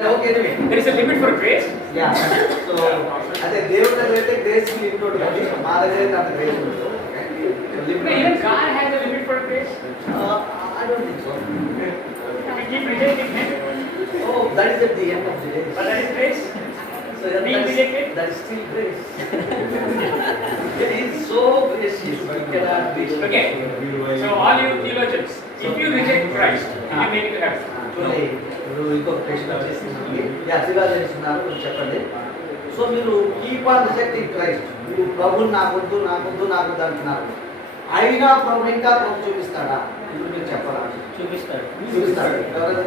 Okay, anyway. There is a limit for grace. Yeah. So, అదే దేవుడి దగ్గర అయితే గ్రేస్ లిమిట్ ఉంటుంది కానీ మా దగ్గర అయితే అంత గ్రేస్ ఉండదు. Even God has a limit for grace. I don't think so. We keep rejecting Him. Oh, that is at the end of the day. But that is grace. So Being rejected. that is still grace. It is so gracious. We cannot be. Okay. So all you theologians, if you reject Christ, you make it to heaven. చూడండి ఇప్పుడు ఇంకొక ప్రశ్న వచ్చేసింది. శివాజీస్తున్నారు కొంచెం చెప్పండి. సో మీరు keep on rejecting Christ. మీరు ప్రభుని నాకొద్దు నాకొద్దు నాకొద్దు అంటున్నారు. అయినా ప్రభు ఇంకా ప్రభు చూపిస్తాడా? ఇప్పుడు మీరు చెప్పరా? చూపిస్తాడు.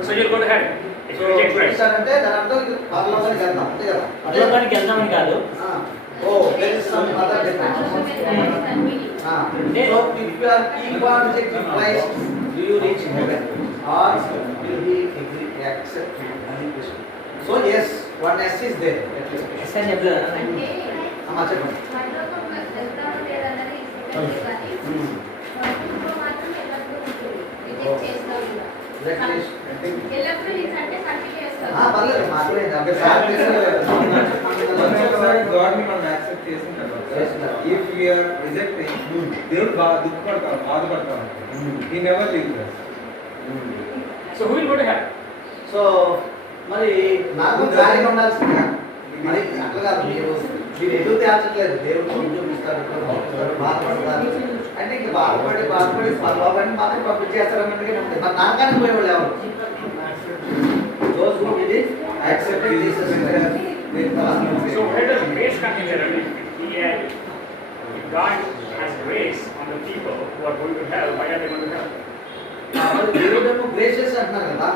So you go to heaven. If you reject Christ. చూపిస్తాడంటే దాని అర్థం పరలోకానికి వెళ్తాం అంతే కదా? పరలోకానికి వెళ్దామని కాదు. there is some other difference. So if you are keep on rejecting Christ, do you reach heaven or will he accept you? So yes, one S is there. S అని చెప్పలేదు. అమ్మా చెప్పండి. పర్లేదు మాట్లాడేది అంటే గాడ్ని మనం యాక్సెప్ట్ చేసిన తర్వాత ఇఫ్ వి ఆర్ రిజెక్టింగ్ దేవుడు దుఃఖపడతాడు బాధపడతాడు హి never leaves us. So who will go to heaven? So మరి నాకు ఖాళీగా ఉండాల్సిందే మరి అట్లా కాదు మీరు ఎదురు తేల్చట్లేదు దేవుడు చూపిస్తాడు బాధపడతారు అంటే ఇంక బాధపడి బాబాని మాత్రం పంపించేస్తారన్నట్టుగా ఉంటుంది మరి నాకానికి పోయేవాళ్ళు ఎవరు those who did it accepted Jesus Christ. So where does grace come in there? If God has grace on the people who are going to hell, why are they going to hell? దేవుడేమో గ్రేషియస్ అంటున్నారు కదా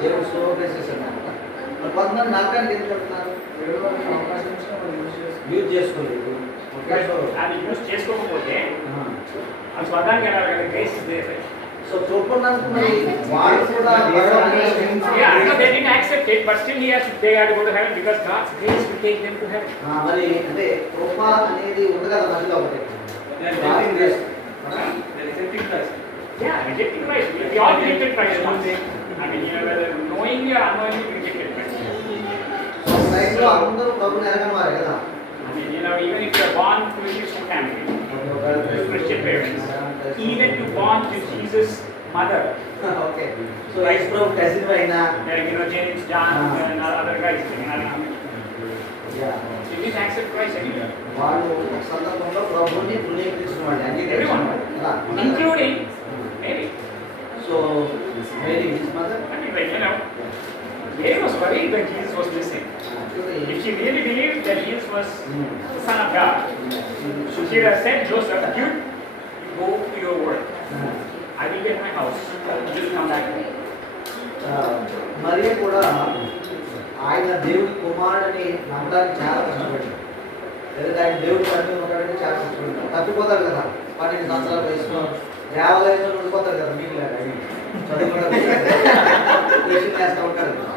దేవుడు so gracious అన్నారు కదా మరి కొంతమంది నరకానికి ఎందుకు వెళ్తున్నారు యూజ్ చేసుకోలేదు అది యూజ్ చేసుకోకపోతే అది స్వర్గానికి వెళ్ళాలి కదా గ్రేస్ ఇస్ దేర్. సో చూడడానికి మరి వాళ్ళు కూడా they didn't accept it but still they had to go to heaven because God's grace will take them to heaven. మరి అంటే కృప అనేది ఉంది కదా మధ్యలో ఒకటి Yeah, rejecting Christ. We all rejected Christ once. I mean, whether knowingly or unknowingly we rejected Christ. సొసైటీలో అందరూ ప్రభుని ఎరగని వారే కదా. I mean, even if you are born to a Christian family, to Christian parents, even to born to Jesus' mother. Okay. So Christ ప్రభు కజిన్ అయినా James, John, and other guys. Yeah. So you didn't accept Christ anyway. వాళ్ళు ఒక సందర్భంలో ప్రభుని ధృవీకరించిన వాళ్ళు Everyone, including Mary. So Mary, his mother. I mean, Mary was worried when Jesus was missing. If she really believed that Jesus was the Son of God, she would have said, Joseph, you go to your work. I will be at my house. You will come back. మరియ కూడా ఆయన దేవుడి కుమారుడిని నమ్మడానికి చాలా కష్టపడింది. లేదా ఆయన దేవుడి పని ఉండడానికి చాలా కష్టపడింది. తప్పిపోతారు కదా 12 సంవత్సరాల వయసులో దేవాలయంలో ఉండిపోతారు కదా మీకు లేదా చదువుకుంటారు వేస్తూ ఉంటారు కదా.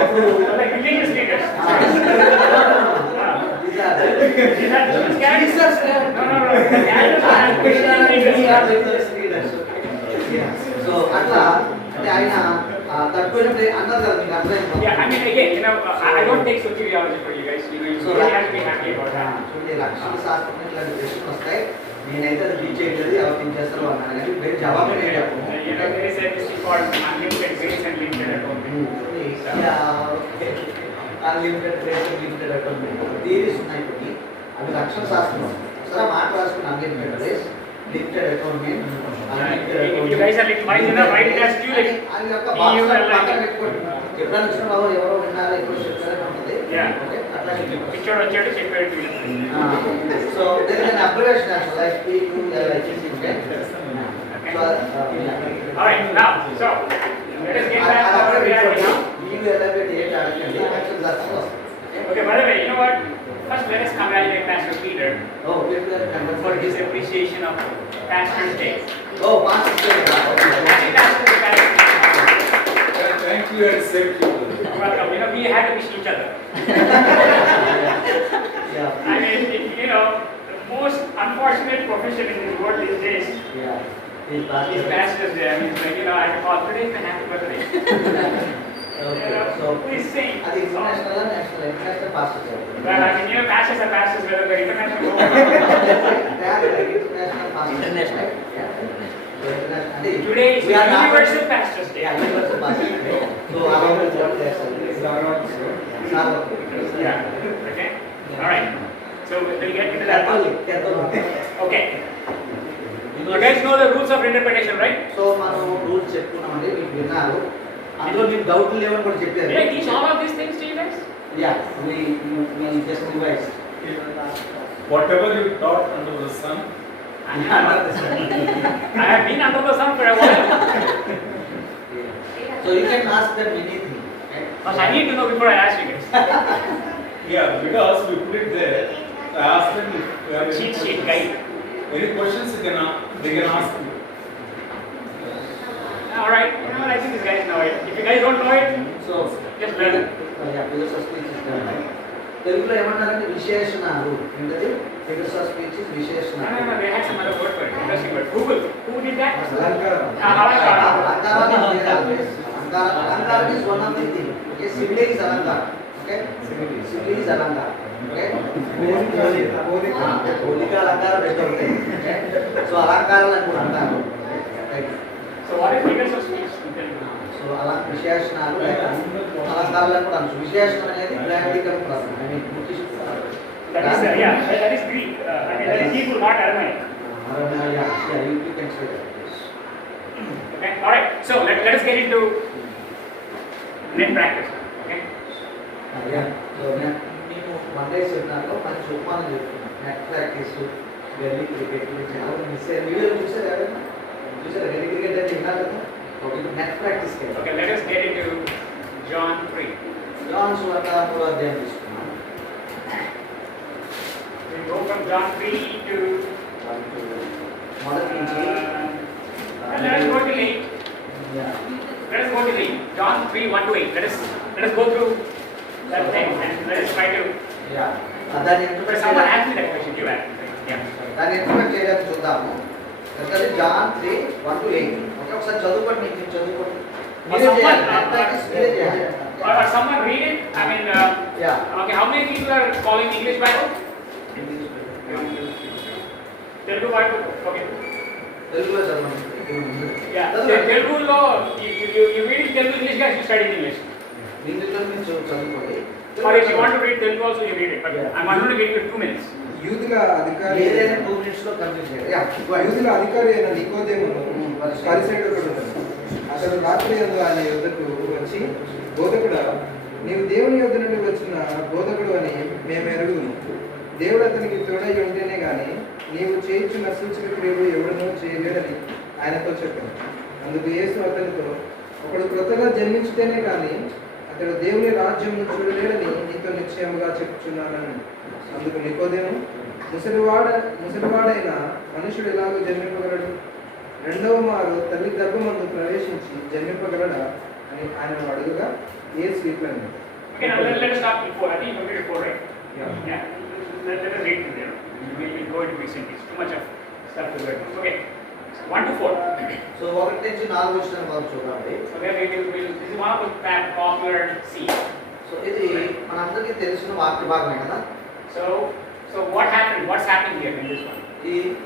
అప్పుడు సో అట్లా అంటే ఆయన తప్పిపోయినప్పుడు అన్నారు కదా మీకు అర్థమైంది. Yeah, I mean again, I don't take soteriology for you guys. You really have to be happy about that. చూడండి రక్షణ శాస్త్రం ఇట్లాంటి ప్రశ్నలు వస్తాయి. నేనైతే అది టీచ్ చేయలేదు ఎవరు టీచ్ చేస్తారో అన్నాను కానీ మీరు జవాబు నేను చెప్పను. There is a mystery called unlimited grace and limited atonement. Unlimited grace limited atonement theories ఉన్నాయి కొన్ని అవి రక్షణ శాస్త్రం సరే మాట రాసుకుని unlimited grace limited atonement You guys are like wise enough, write it as you like. అది యొక్క పక్కన పెట్టుకోండి ఎప్పుడైనా వచ్చిన వాళ్ళు ఎవరో విన్నారా ఎప్పుడు చెప్తారని ఉంటుంది. ఓకే అట్లా పిచ్చోడు వచ్చాడు చెప్పాడు. So there is an abbreviation as well as PQLIC. All right, now so let us get back to where we are now. Okay, by the way, you know what? First, let us congratulate Pastor Peter for his appreciation of Pastor's Day. Oh, Pastor's Day. Happy Pastor's Day. Thank you and same to you. You're welcome. We had to wish each other. Yeah. I mean, the most unfortunate profession in this world these days Yeah. is Pastor's Day. I mean, I have to call today and happy birthday. Okay, so who is saying? అది international national pastor గారు. Well, I mean, pastors are pastors, whether they're international or international pastor. International. International అంటే today it's we are not- Universal Pastors Day. Yeah, universal pastor. So along with what they are saying. Yeah. Okay. All right. So we'll get into that one. Okay. You guys know the rules of interpretation, right? So మనం రూల్స్ చెప్పుకున్నామండి, మీకు విన్నారు. అందులో మీకు డౌట్లు లేవని కూడా చెప్పారు. Did I teach all of these things to you guys? Yeah, we just revised. Whatever you taught under the sun, I have been under the sun for a while. So you can ask them anything. Okay? Because I need to know before I ask you guys. yeah, because we put it there. I asked them if you have Cheat sheet guide. any questions they can ask you. All right. You know, I think these guys know it. If you guys don't know it, So just learn it. figures of speech is done. తెలుగులో ఏమన్నారంటే విశేషణాలు ఏంటది? figures of speech is No, విశేషణాలు. no, they had some other word for it. Interesting word. Who did that? అలంకారం. Alankara is one of the things. Okay, simile is alankara. Okay, simile is alankara. Okay, పోలిక అలంకారం రెండు ఉంటాయి. Okay, so అలంకారాలు అని కూడా అంటారు. Right. So what is figures of speech? So అలా విశేషణాలు లేక అలంకారాలు కూడా అనొచ్చు. విశేషణం అనేది గ్రామటికల్ పదం. I mean British That is, yeah, that is Greek. I mean, that is Hebrew, not Aramaic. you can say that. Okay, all right. So let us get into net practice. Okay. సో నేను Monday సెమినార్లో మంచి ఉపమానం చెప్తున్నాను. Net practice, gully cricket చాలా miss అయ్యారు. Video చూసారు ఎవరైనా? చూసారా గల్లీ క్రికెట్ అంటే విన్నారు కదా? Okay, net practice Okay, let us get into John 3. John సువార్త 3వ అధ్యాయం తీసుకున్నాం. We go from John 3 to మొదటి నుంచి and let us go to 8. Let us go to 8. John 3, 1 to 8. Let us go through that thing and let us try to. దాన్ని But someone asked me that question. You asked me. Yeah. దాన్ని ఇంటర్ప్రెట్ చేయడానికి చూద్దాము. ఎందుకంటే జాన్ 3:1 to 8. ఓకే, ఒకసారి చదువుకోండి. మీకు చదువుకోండి. మీరే చేయాలి. నెట్ ప్రాక్టీస్ మీరే చేయాలి. Or someone read it. I mean, Yeah. okay. How many people are following English Bible? Telugu Bible. Okay. తెలుగులో చదవండి. Yeah. చదవండి. Telugu lo you read in Telugu English, guys. You study in English. ఇంగ్లీష్లో మీరు చదువుకోండి. Or if you want to read Telugu also, you read it. But Yeah. I'm only going to give you 2 minutes. యూదుల అధికారి ఏదైనా 2 మినిట్స్లో కంప్లీట్ చేయాలి. యూదుల అధికారి అయిన నికోదేమును పరిసయుడు ఒకడు ఉన్నాడు. అతడు రాత్రి యందు ఆయన యొద్దకు వచ్చి, బోధకుడా, నీవు దేవుని యొద్ద నుండి వచ్చిన బోధకుడు అని మేము ఎరుగుదుము. దేవుడు అతనికి తోడై ఉంటేనే గాని నీవు చేయించున్న సూచక క్రియలు ఎవడనూ చేయలేడని ఆయనతో చెప్పాను. అందుకు యేసు అతనితో, ఒకడు క్రొత్తగా జన్మించితేనే కానీ అతడు దేవుని రాజ్యమును చూడలేడని నీతో నిశ్చయముగా చెప్పుచున్నానని. అందుకు నికోదేము, ముసలివాడైన మనుషుడు ఎలాగో జన్మింపగలడు? రెండవ మారు తల్లి గర్భమందు ప్రవేశించి జన్మింపగలడా అని ఆయన అడుగుగా యేసు ఇట్లన్నాడు. Okay, now let us start before. I think you read 4, right? Yeah. Let us read from there. We'll go into big sentence. Too much of stuff to read. Okay. 1 to 4. సో 1 నుంచి 4 వచ్చిన మనం చూడండి. Okay, this is one of the popular seeds. So ఇది మనందరికీ తెలిసిన వాక్య భాగమే కదా. So what happened? What's happening here in this one?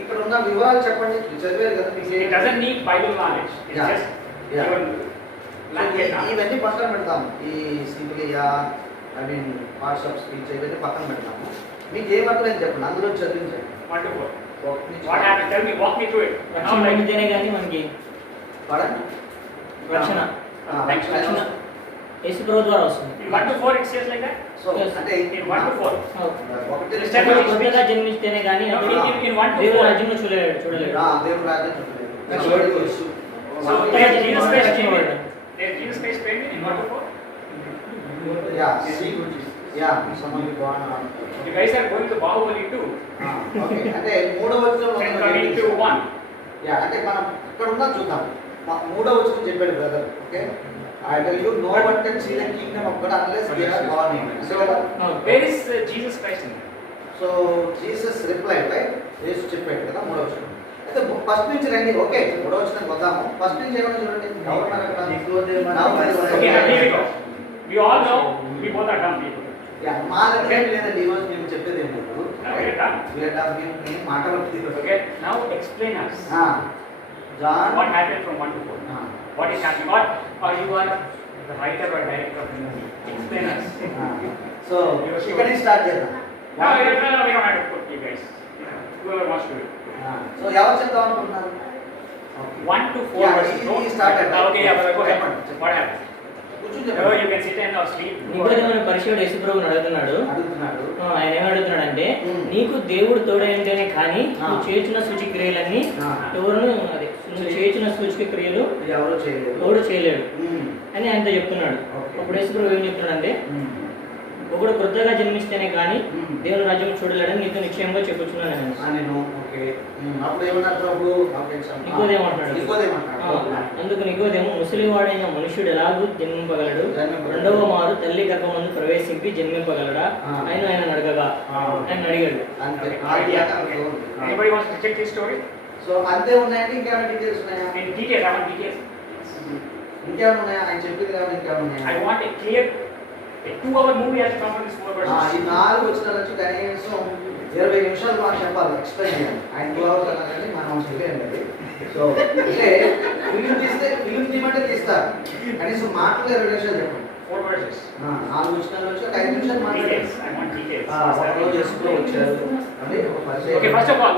ఇక్కడ ఉన్న వివరాలు చెప్పండి. చదివారు కదా మీకు. It doesn't need Bible knowledge. It's Yeah. just Yeah. even language knowledge. ఇవన్నీ పక్కన పెడతాము. ఈ సింపుల్గా I mean parts of speech ఇవన్నీ పక్కన పెడతాము. మీకు ఏమర్థమైంది చెప్పండి, అందులో చదివించండి. 1 to 4. ఒకటి నుంచి What happened? Tell me. Walk me through it. How like పొందితేనే కానీ మనకి పడండి. రక్షణ thanks. రక్షణ యేసు ప్రభు ద్వారా వస్తుంది. In 1 to 4 it says like that. So Yes. అంటే In 1 to 4. ఒకటి నుంచి Just tell me. కొత్తగా జన్మిస్తేనే కానీ No, అతడు in 1 to దేవుని 4. రాజ్యంలో చూడలేడు. దేవుడు రాజ్యం చెప్పలేదు. So there's Jesus Christ came in. There's Jesus Christ came in 1 to 4. someone will go on. You guys are going to Bahubali too. Okay, అంటే మూడవ వచనంలో 10 coming to 1. అంటే మనం ఇక్కడ ఉన్నా చూద్దాం. మూడవ వచనం చెప్పాడు brother. Okay, I tell you, no one can see the kingdom of God unless they are born in. So, Where is Jesus Christ in? so Jesus replied, right? యేసు చెప్పాడు కదా మూడవ వచనం. అయితే ఫస్ట్ నుంచి రండి. ఓకే, మూడవ వచనం వద్దాము. ఫస్ట్ నుంచి ఏమన్నా చూడండి. ఎవరున్నారు అక్కడ? Okay, here we go. We all know we both are dumb people. మా దగ్గర ఏం లేదండి ఈరోజు మేము చెప్పేది ఏం లేదు We are dumb. మేము మాట్లాడుతుంది Okay, now explain us. John What happened from 1 to 4? What is happening? Or you are the writer or director of the movie? Explain us. So ఇక్కడ నుంచి స్టార్ట్ చేద్దాం No, we don't have to put you guys. Whoever wants to do it. So ఎవరు చెప్తాం అనుకుంటున్నారు 1 to 4 Yeah, verses. he started. Okay, yeah, but go ahead. చెప్పండి. What happened? కూర్చొని No, చెప్పండి. you can sit and or sleep. నికోదేముని పరిశీలుడు యేసుప్రభుని అడుగుతున్నాడు. అడుగుతున్నాడు ఆయన ఏమడుగుతున్నాడంటే Hmm. నీకు దేవుడు తోడైంటేనే కానీ నువ్వు Ah. చేసిన సూచక క్రియలన్నీ Ah. ఎవరును అదే నువ్వు చేసిన సూచక క్రియలు ఇది ఎవరో చేయలేదు తోడు చేయలేడు ఉమ్. అని ఆయనతో చెప్తున్నాడు. Okay. అప్పుడు యేసుప్రభు ఏం చెప్తున్నాడంటే ఉమ్. ఒకడు క్రొత్తగా జన్మిస్తేనే కానీ Hmm. దేవుని రాజ్యం చూడలేడని నీతో నిశ్చయంగా చెప్పుచున్నాను నేను. నేను ఓకే అప్పుడు ఏమన్నారు ప్రభు నికోదేము అంటున్నాడు. అందుకు నికోదేము ముసలివాడైన మనుష్యుడు ఎలాగూ జన్మింపగలడు, రెండవ మారు తల్లి గర్భమందు ప్రవేశింపి జన్మింపగలడా ఆయన అడగగా ఆయన అడిగాడు. Anybody wants to check this story? So అంతే ఉన్నాయండి ఇంకేమైనా డీటెయిల్స్ ఉన్నాయా In details, I want details. ఇంకేమైనా ఉన్నాయా ఆయన చెప్పింది కాబట్టి ఇంకేమైనా ఉన్నాయా I want a clear, a 2-hour movie has come from this 4 ఈ verses. 4 వచ్చిన నుంచి కనీసం 20 నిమిషాలు మనం చెప్పాలి ఎక్స్ప్లెయిన్ చేయాలి ఆయన 2 అవర్స్ అన్నా కానీ మనం చెప్పేయండి సో అంటే ఫిలిం తీయమంటే తీస్తారు కనీసం మాటలు 20 నిమిషాలు చెప్పండి 4 verses. 4 వచ్చిన నుంచి 5 నిమిషాలు మాట్లాడాలి Details. I want details. ఒకరోజు చేసుకుంటూ వచ్చారు అంటే ఒక పరిచయం Okay, first of all,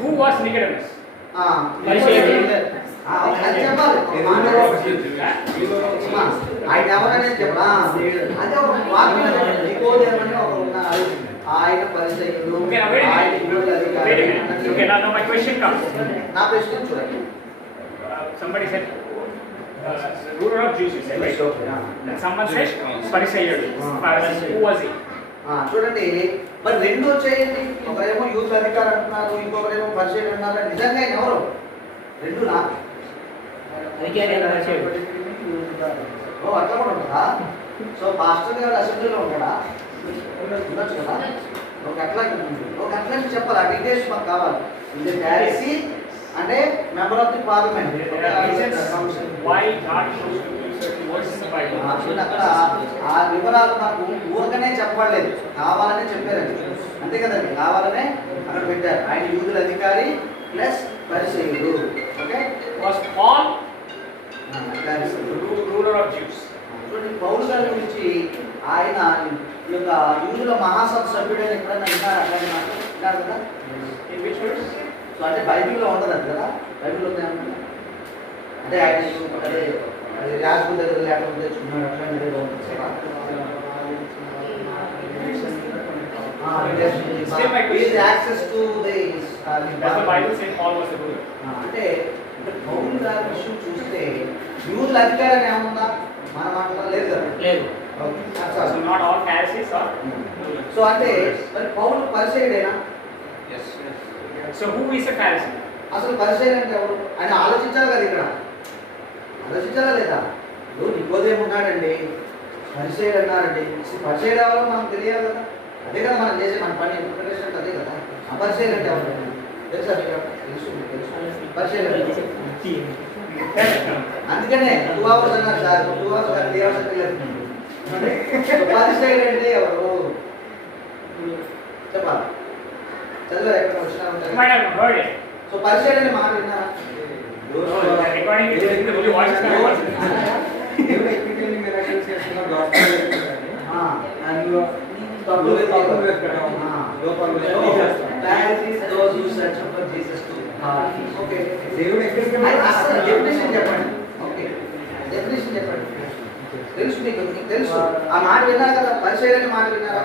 who was Nicodemus? పరిచయుడు. అది చెప్పాలి ఒక మాట ఆయన ఎవరనేది చెప్పడా అదే ఒక వాక్యం చెప్పండి నికోదేమని ఒకరు ఉన్నారు ఆయన పరిచయుడు Okay, now wait a ఆయన minute. యూదుల Wait a minute. అధికారి. Okay, now my question comes. నా ప్రశ్న చూడండి Somebody said, ruler of Jews, you said, right? And someone said, Pharisee. Who was he? చూడండి మరి రెండు వచ్చేయండి ఒకరేమో యూత్ అధికారి అంటున్నారు ఇంకొకరేమో పరిచయం అంటున్నారు నిజంగా ఆయన ఎవరు రెండునా అధికారి అయిన పరిచయుడు. ఓ అట్లా కూడా ఉంటుందా సో పాస్టర్ గారు అసెంబ్లీలో ఉంటాడా ఉండొచ్చు కదా ఒక అట్లా చెప్పాలి ఆ డీటెయిల్స్ మాకు కావాలి ఇది ప్యారిసీ అంటే member of the parliament There are reasons why God chose to use certain words in the Bible. అక్కడ ఆ వివరాలు నాకు ఊరకనే చెప్పలేదు కావాలనే చెప్పారండి అంతే కదండి కావాలనే అక్కడ పెట్టారు ఆయన యూదుల అధికారి ప్లస్ పరిచయుడు okay Was Paul Pharisee. ruler of Jews? చూడండి పౌలు గారి గురించి ఆయన ఈ యొక్క యూదుల మహాసభ సభ్యుడని ఎప్పుడైనా విన్నారు కదా In which verse? సో అంటే బైబిల్లో ఉండదు కదా బైబిల్లో ఉందేమన్నా అంటే ఆయన అదే అది రాజుల దగ్గర లేకుండా తెచ్చుకున్నాడు అట్లా ఏదో ఉంటుంది కదా access to Does the Bible say Paul was a ruler? అంటే పౌలు గారి విషయం చూస్తే యూదుల అధికారం ఏమన్నా మన మాటలో లేదు కదా లేదు. So not all Pharisees are. So అంటే మరి పౌలు పరిచయుడేనా So who is a Pharisee? అసలు పరిచయం అంటే ఎవరు ఆయన ఆలోచించాలి కదా ఇక్కడ ఆలోచించాలా లేదా ఇప్పుడు నికోదేము ఉన్నాడండి పరిచయం అన్నారండి పరిచయం ఎవరో మనకు తెలియాలి కదా అదే కదా మనం చేసే మన పని ప్రిపరేషన్ అదే కదా ఆ పరిచయం అంటే ఎవరు తెలుసా మీకు తెలుసు పరిచయం అందుకనే 2 అవర్స్ అన్నారు సార్ 2 అవర్స్ కానీ 3 అవర్స్ తెలియదు పరిచయం అంటే ఎవరు చెప్పాలి చదివారు ఎక్కడ You వచ్చినా might have heard it. So పరిచయం అనే మాట విన్నారా According to this, the only voice is coming from దేవుడు ఎక్విటీని మిరాకిల్స్ చేస్తున్న గాస్పెల్ and తప్పులు వెతకడం, లోపాలు వెతకడం. ఓకే దేవుడు ఎక్కడికి అసలు డెఫినేషన్ చెప్పండి ఓకే డెఫినేషన్ చెప్పండి తెలుసు మీకు తెలుసు ఆ మాట విన్నారు కదా పరిచయం అనే మాట విన్నారా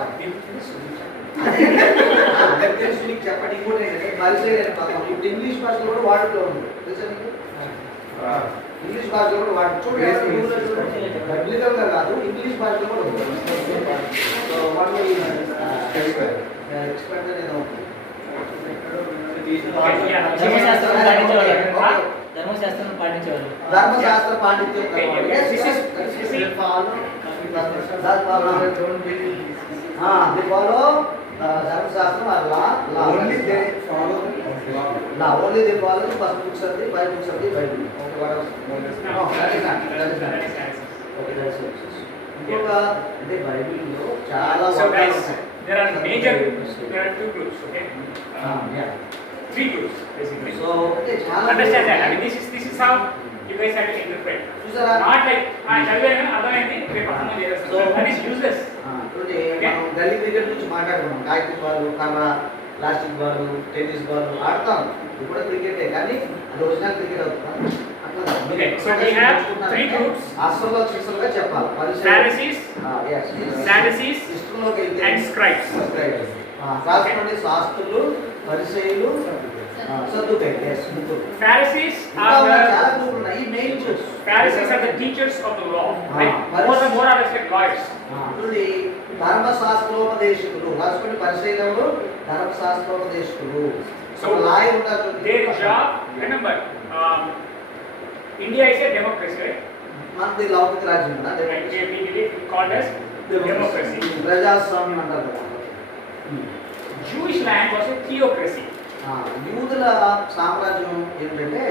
తెలుసు మీకు చెప్పండి ఇంకోటి ఏంటంటే పరిచయం అనే పదం ఇప్పుడు ఇంగ్లీష్ భాషలో కూడా వాడుతూ ఉంది తెలుసా మీకు ఇంగ్లీష్ భాషలో కూడా వాడు చూడండి బైబిలికల్గా కాదు ఇంగ్లీష్ భాషలో కూడా ఉంది సో వాళ్ళు ఎక్స్పెక్ట్ నేను ధర్మశాస్త్రం పాటించేవాళ్ళు. ధర్మశాస్త్రం పాటించేవాళ్ళు. ధర్మశాస్త్ర పాండిత్యం ధర్మశాస్త్రం only they follow law. Only the follow first books of the five books of the Bible No, that is not. That is Pharisees. ఇంకొక అంటే బైబిల్లో చాలా So వర్గాలు guys, ఉంటాయి. there are two groups, okay? Yeah. Three groups basically. So అంటే చాలా Understand that? I ఉన్నాయి. mean, this is how you guys have to interpret. చూసారా? Not like చదివాను అర్థమైంది రేపు అర్థం So- చేస్తాను. That is useless. చూడండి మనం గల్లీ క్రికెట్ గురించి మాట్లాడుకున్నాం. కాగితం బాల్, కర్ర, ప్లాస్టిక్ బాల్, టెన్నిస్ బాల్ ఆడతాం. ఇది కూడా క్రికెటే కానీ అది ఒరిజినల్ క్రికెట్ అవుతుంది. అట్లా కాదు. Okay, so we have three groups. అసలు శిష్యులుగా చెప్పాలి. Pharisees, Yes. Sadducees, హిస్టరీలోకి వెళ్తే and scribes. రాసుకోండి. శాస్త్రులు, పరిసయ్యులు, సద్దుకయ్యులు. Yes, ముగ్గురు. Pharisees ఇంకా are ఉన్నాయి, చాలా the గ్రూపులు ఉన్నాయి. ఈ మెయిన్ చూస్ Pharisees are the teachers of the law. Right? Pharisees- More or less like lawyers. చూడండి ధర్మశాస్త్రోపదేశకులు రాసుకోండి. పరిశీలనలు ధర్మశాస్త్రోపదేశకులు. So, లాయర్ ఉంటారు చూడండి. Their job, remember, India is a democracy, right? మనది లౌకిక రాజ్యం కదా, Right? We believe called as democracy. ప్రజాస్వామ్యం అంటారు కదా. Jewish land was a theocracy. యూదుల సామ్రాజ్యం ఏంటంటే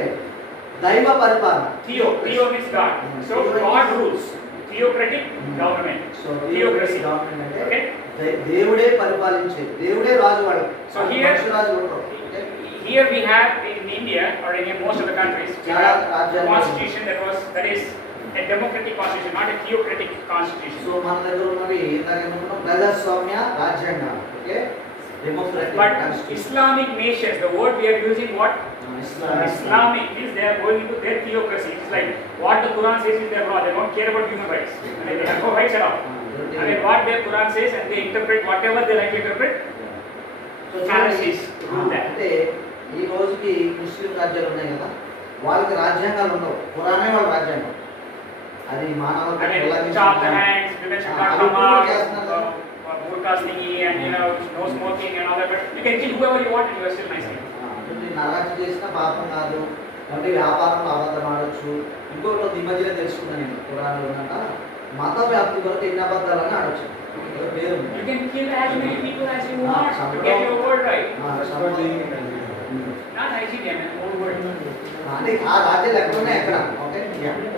దైవ పరిపాలన. Theo means God. So God rules. Theocratic government. So Theocracy. Government అంటే Okay? దేవుడే పరిపాలించేది, దేవుడే రాజు వాళ్ళకి. So here- మనుషులు రాజు ఉంటారు. Okay? Here we have in India or in most of the countries, we have a constitution that is a democratic constitution, not a theocratic so constitution. మన దగ్గర ఉన్నవి ఇందాక ఏమనుకున్నాం, ప్రజాస్వామ్య రాజ్యాంగం. Okay, democratic But constitution. Islamic nations, the word we are using, what? Islamic means they are going into their theocracy. It's like what the Quran says is their law. They don't care about human rights. I mean, they have no rights at all. I mean, what their Quran says and they interpret whatever they like to interpret. So Pharisees do that. అంటే ఈ రోజుకి ముస్లిం రాజ్యాలు ఉన్నాయి కదా, వాళ్ళకి రాజ్యాంగాలు ఉండవు. పురాణే వాళ్ళ రాజ్యాంగం. అది మానవ I mean, chop the hands, women should not come out, burqa thingy, and no smoking and all that. But you can kill whoever you want and you are still nice. నరహత్య చేసిన పాపం కాదు, అంటే వ్యాపారంలో అబద్ధం ఆడొచ్చు. ఇంకొకటి ఈ మధ్యలో తెలుసుకున్నాను నేను, పురాణంలో ఉన్నట మత వ్యాప్తి కొరకు ఎన్ని అబద్ధాలని ఆడొచ్చు. పేరు ఉంది. You can kill as many people as you want to get your word right. Not Nigeria, man, whole world. అంటే ఆ రాజ్యాలు ఎక్కడ ఉన్నాయి ఎక్కడ. ఓకే,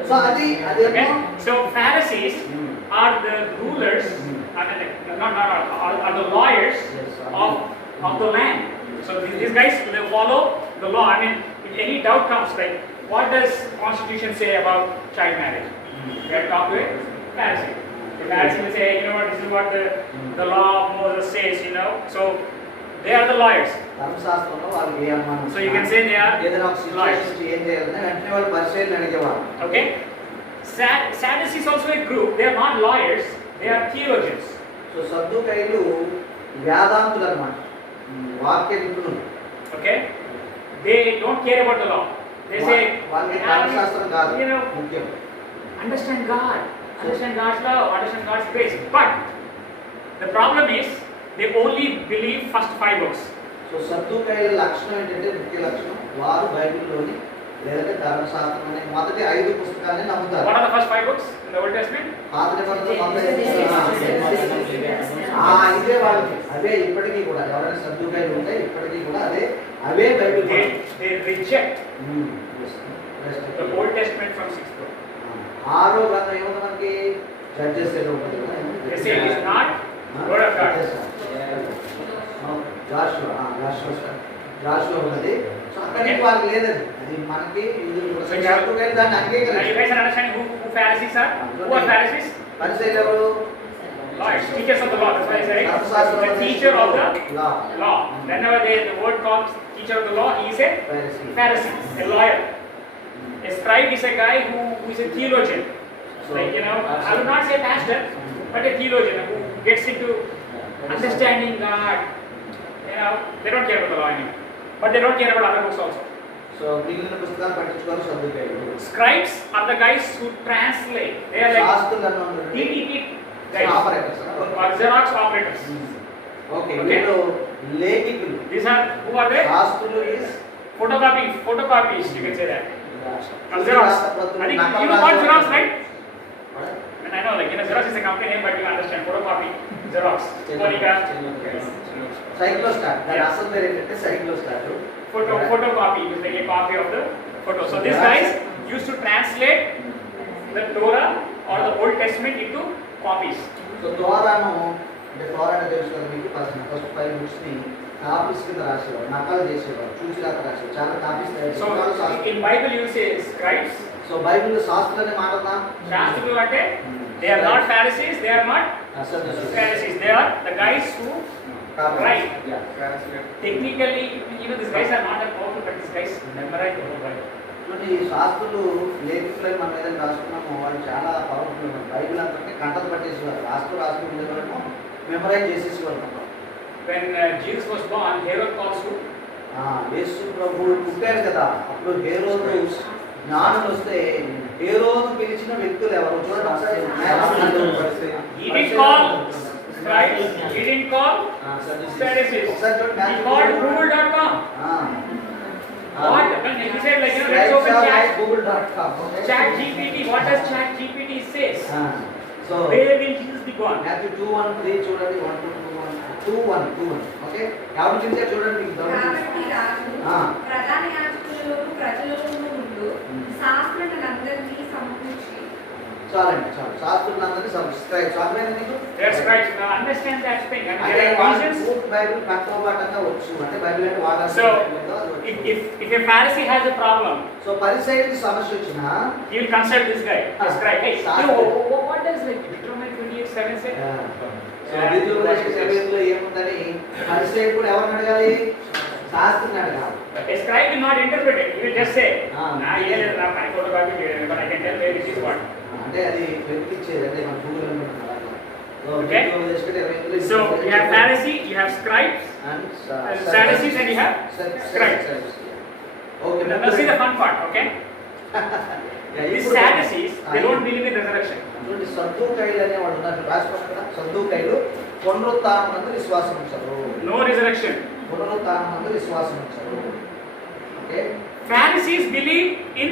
సో అది Okay? So Pharisees are the rulers, are the lawyers of the land. So these guys, they follow the law. I mean, if any doubt comes, like what does Constitution say about child marriage? You have to talk to a Pharisee. The Pharisee will say, you know what, this is what the law of Moses says, So they are the lawyers. ధర్మశాస్త్రంలో వాళ్ళకి ఏ అనుమానం So you can say they are ఏదైనా ఒక సిచ్యువేషన్ ఏం చేయాలంటే వెంటనే వాళ్ళు పరిశీలన అడిగేవాళ్ళు. Okay? Sadducees also a group. They are not lawyers. They are theologians. So సద్దుకైలు వేదాంతులు అన్నమాట, వాక్య నిపుణులు. Okay? They don't care about the law. They say, వాళ్ళకి ధర్మశాస్త్రం కాదు you know, ముఖ్యం. understand God, understand God's love, understand God's grace. But the problem is they only believe first 5 books. So సద్దుకైల లక్షణం ఏంటంటే, ముఖ్య లక్షణం వారు బైబిల్లోని లేదంటే ధర్మశాస్త్రం అనే మొదటి 5 పుస్తకాలని నమ్ముతారు. What are the first 5 books in the Old Testament? పాత నిబంధనలో ఇదే వాళ్ళకి అవే ఇప్పటికీ కూడా ఎవరైనా సద్దుకైలు ఉంటే ఇప్పటికీ కూడా అవే Bible. They reject the Old Testament from 6th book. 6వ గ్రంథం ఏముంది మనకి? జడ్జెస్ ఏదో ఉంటుంది కదా. They say it is not word of God. Jashuva ఉన్నది. సో అక్కడికి వాళ్ళకి లేదండి, అది మనకి So you have- దాన్ని Now you అంగీకరించారు. guys are understanding who Pharisees are? Who are Pharisees? పరిసయ్యులు ఎవరు? Lawyers, teachers of the law. That's why I said the teacher of the law. Whenever the word comes teacher of the law, he is a Pharisee, a lawyer. A scribe is a guy who is a theologian. Like, I would not say pastor, but a theologian who gets into understanding God. They don't care about the law anymore. But they don't care about other books also. So మిగిలిన పుస్తకాలు పట్టించుకోవాలి సర్దుకైలు. Scribes are the guys who translate. They are like శాస్త్రులు అన్న DTP guys operators. or Xerox operators. Okay, Okay. వీళ్ళు లేఖికులు. These are, who are they? శాస్త్రులు is Photocopies, you can say that. Xerox. I think you know what Xerox, right? And I know, Xerox is a company name, but you understand. Photocopy, Xerox, Monica, సైక్లోస్టాట్. దాని అసలు పేరు ఏంటంటే సైక్లోస్టాట్. photocopy is like a copy of the photo. So these guys used to translate the Torah or the Old Testament into copies. So తోరాను అంటే Torah అంటే తెలుసు కదా మీకు ఫస్ట్ 5 బుక్స్ని కాపీస్ కింద రాసేవారు, నకలు చేసేవారు, చూసిరాక రాసేవారు, చాలా copies So in Bible you say scribes. So బైబిల్లో శాస్త్రం అనే మాట ఉందా? శాస్త్రులు అంటే they are not Pharisees, they are not Pharisees. They are the guys who write. Technically, these guys are not that powerful, but these guys memorize the whole Bible. ఈ శాస్త్రులు లేఖకులై మనం ఏదైనా రాసుకున్నామో వాళ్ళు చాలా పవర్ఫుల్ ఉన్నారు. బైబిల్ అంతా కంటలు పట్టేసేవారు, రాస్తూ ఉండేవాళ్ళము మెమరైజ్ చేసేసేవారు. When Jesus was born, Herod calls who? యేసు ప్రభువు పుట్టాడు కదా, అప్పుడు హేరోదు జ్ఞానం వస్తే హేరోదు పిలిచిన వ్యక్తులు ఎవరు చూడండి ఒకసారి. He didn't call scribes, he didn't call Pharisees. He called Google.com. What? When he said like, let's open Google.com. Chat GPT. What does Chat GPT says? So Where will Jesus be born? Matthew 2:1-3 చూడండి. 1-2-1 ఓకే. ఎవరు చూస్తే చూడండి మీకు కాబట్టి రాజు ప్రధాన యాజకులలోను ప్రజలలోను ఉండు శాస్త్రులందరినీ సమకూర్చి చాలండి చాలు. శాస్త్రులందరినీ సబ్స్క్రైబ్ చాలండి మీకు. That's right. Now understand that thing. And అంటే there are reasons. బైబిల్ కంఠోపాఠంగా వచ్చు అంటే బైబిల్ అంటే వాడాలి. So if a Pharisee has a problem, so పరిసయ్యుడికి సమస్య వచ్చినా he will consult this guy. The scribe. Hey, what does like Deuteronomy 28:7 say? So ద్వితీయోపదేశకాండంలో ఏముందని పరిసయ్యుడు కూడా ఎవరిని అడగాలి? శాస్త్రుని అడగాలి. A scribe will not interpret it. He will just say, "Nah, here is not my photocopy, but I can tell where this is what." అంటే అది వెతికిచ్చేది అంటే మన గూగుల్ అనుకుంటున్నాం. Okay. So you have Pharisee, you have scribes, Sadducees, and you have scribes. Okay. Now see the fun part, okay? These Sadducees, they don't believe in resurrection. చూడండి, సద్దూకైలు అనే వాళ్ళు ఉన్నారు. రాష్ట్ర సద్దూకైలు పునరుత్థానమందు విశ్వాసం ఉంచారు. No resurrection. పునరుత్థానమందు విశ్వాసం ఉంచారు. Okay. Pharisees believe in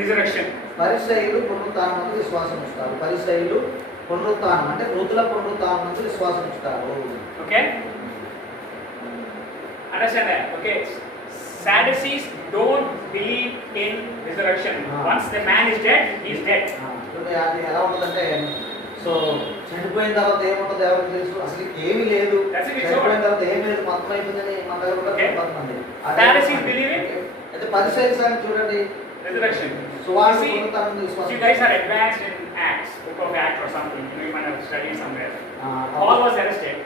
resurrection. పరిసయ్యులు పునరుత్థానమందు విశ్వాసం ఉంచుతారు. పరిసయ్యులు పునరుత్థానం అంటే మృతుల పునరుత్థానమందు విశ్వాసం ఉంచుతారు. Okay? Understand that? Okay. Sadducees don't believe in resurrection. Once the man is dead, he is dead. చూడండి, అది ఎలా ఉంటుందంటే సో చనిపోయిన తర్వాత ఏముంటుంది ఎవరికి తెలుసు? అసలు ఏమీ లేదు. That's it, it's చనిపోయిన over. తర్వాత ఏమీ లేదు, మొత్తం అయిపోయిందని మన దగ్గర కూడా Okay. కొంతమంది. Pharisees believe in అయితే పరిసయ్యుల సంగతి చూడండి. resurrection. సో వాళ్ళు See, పునరుత్థానమందు you విశ్వాసం guys are advanced in Acts, book of Acts or something. You might have studied somewhere. ఆ, Paul was arrested.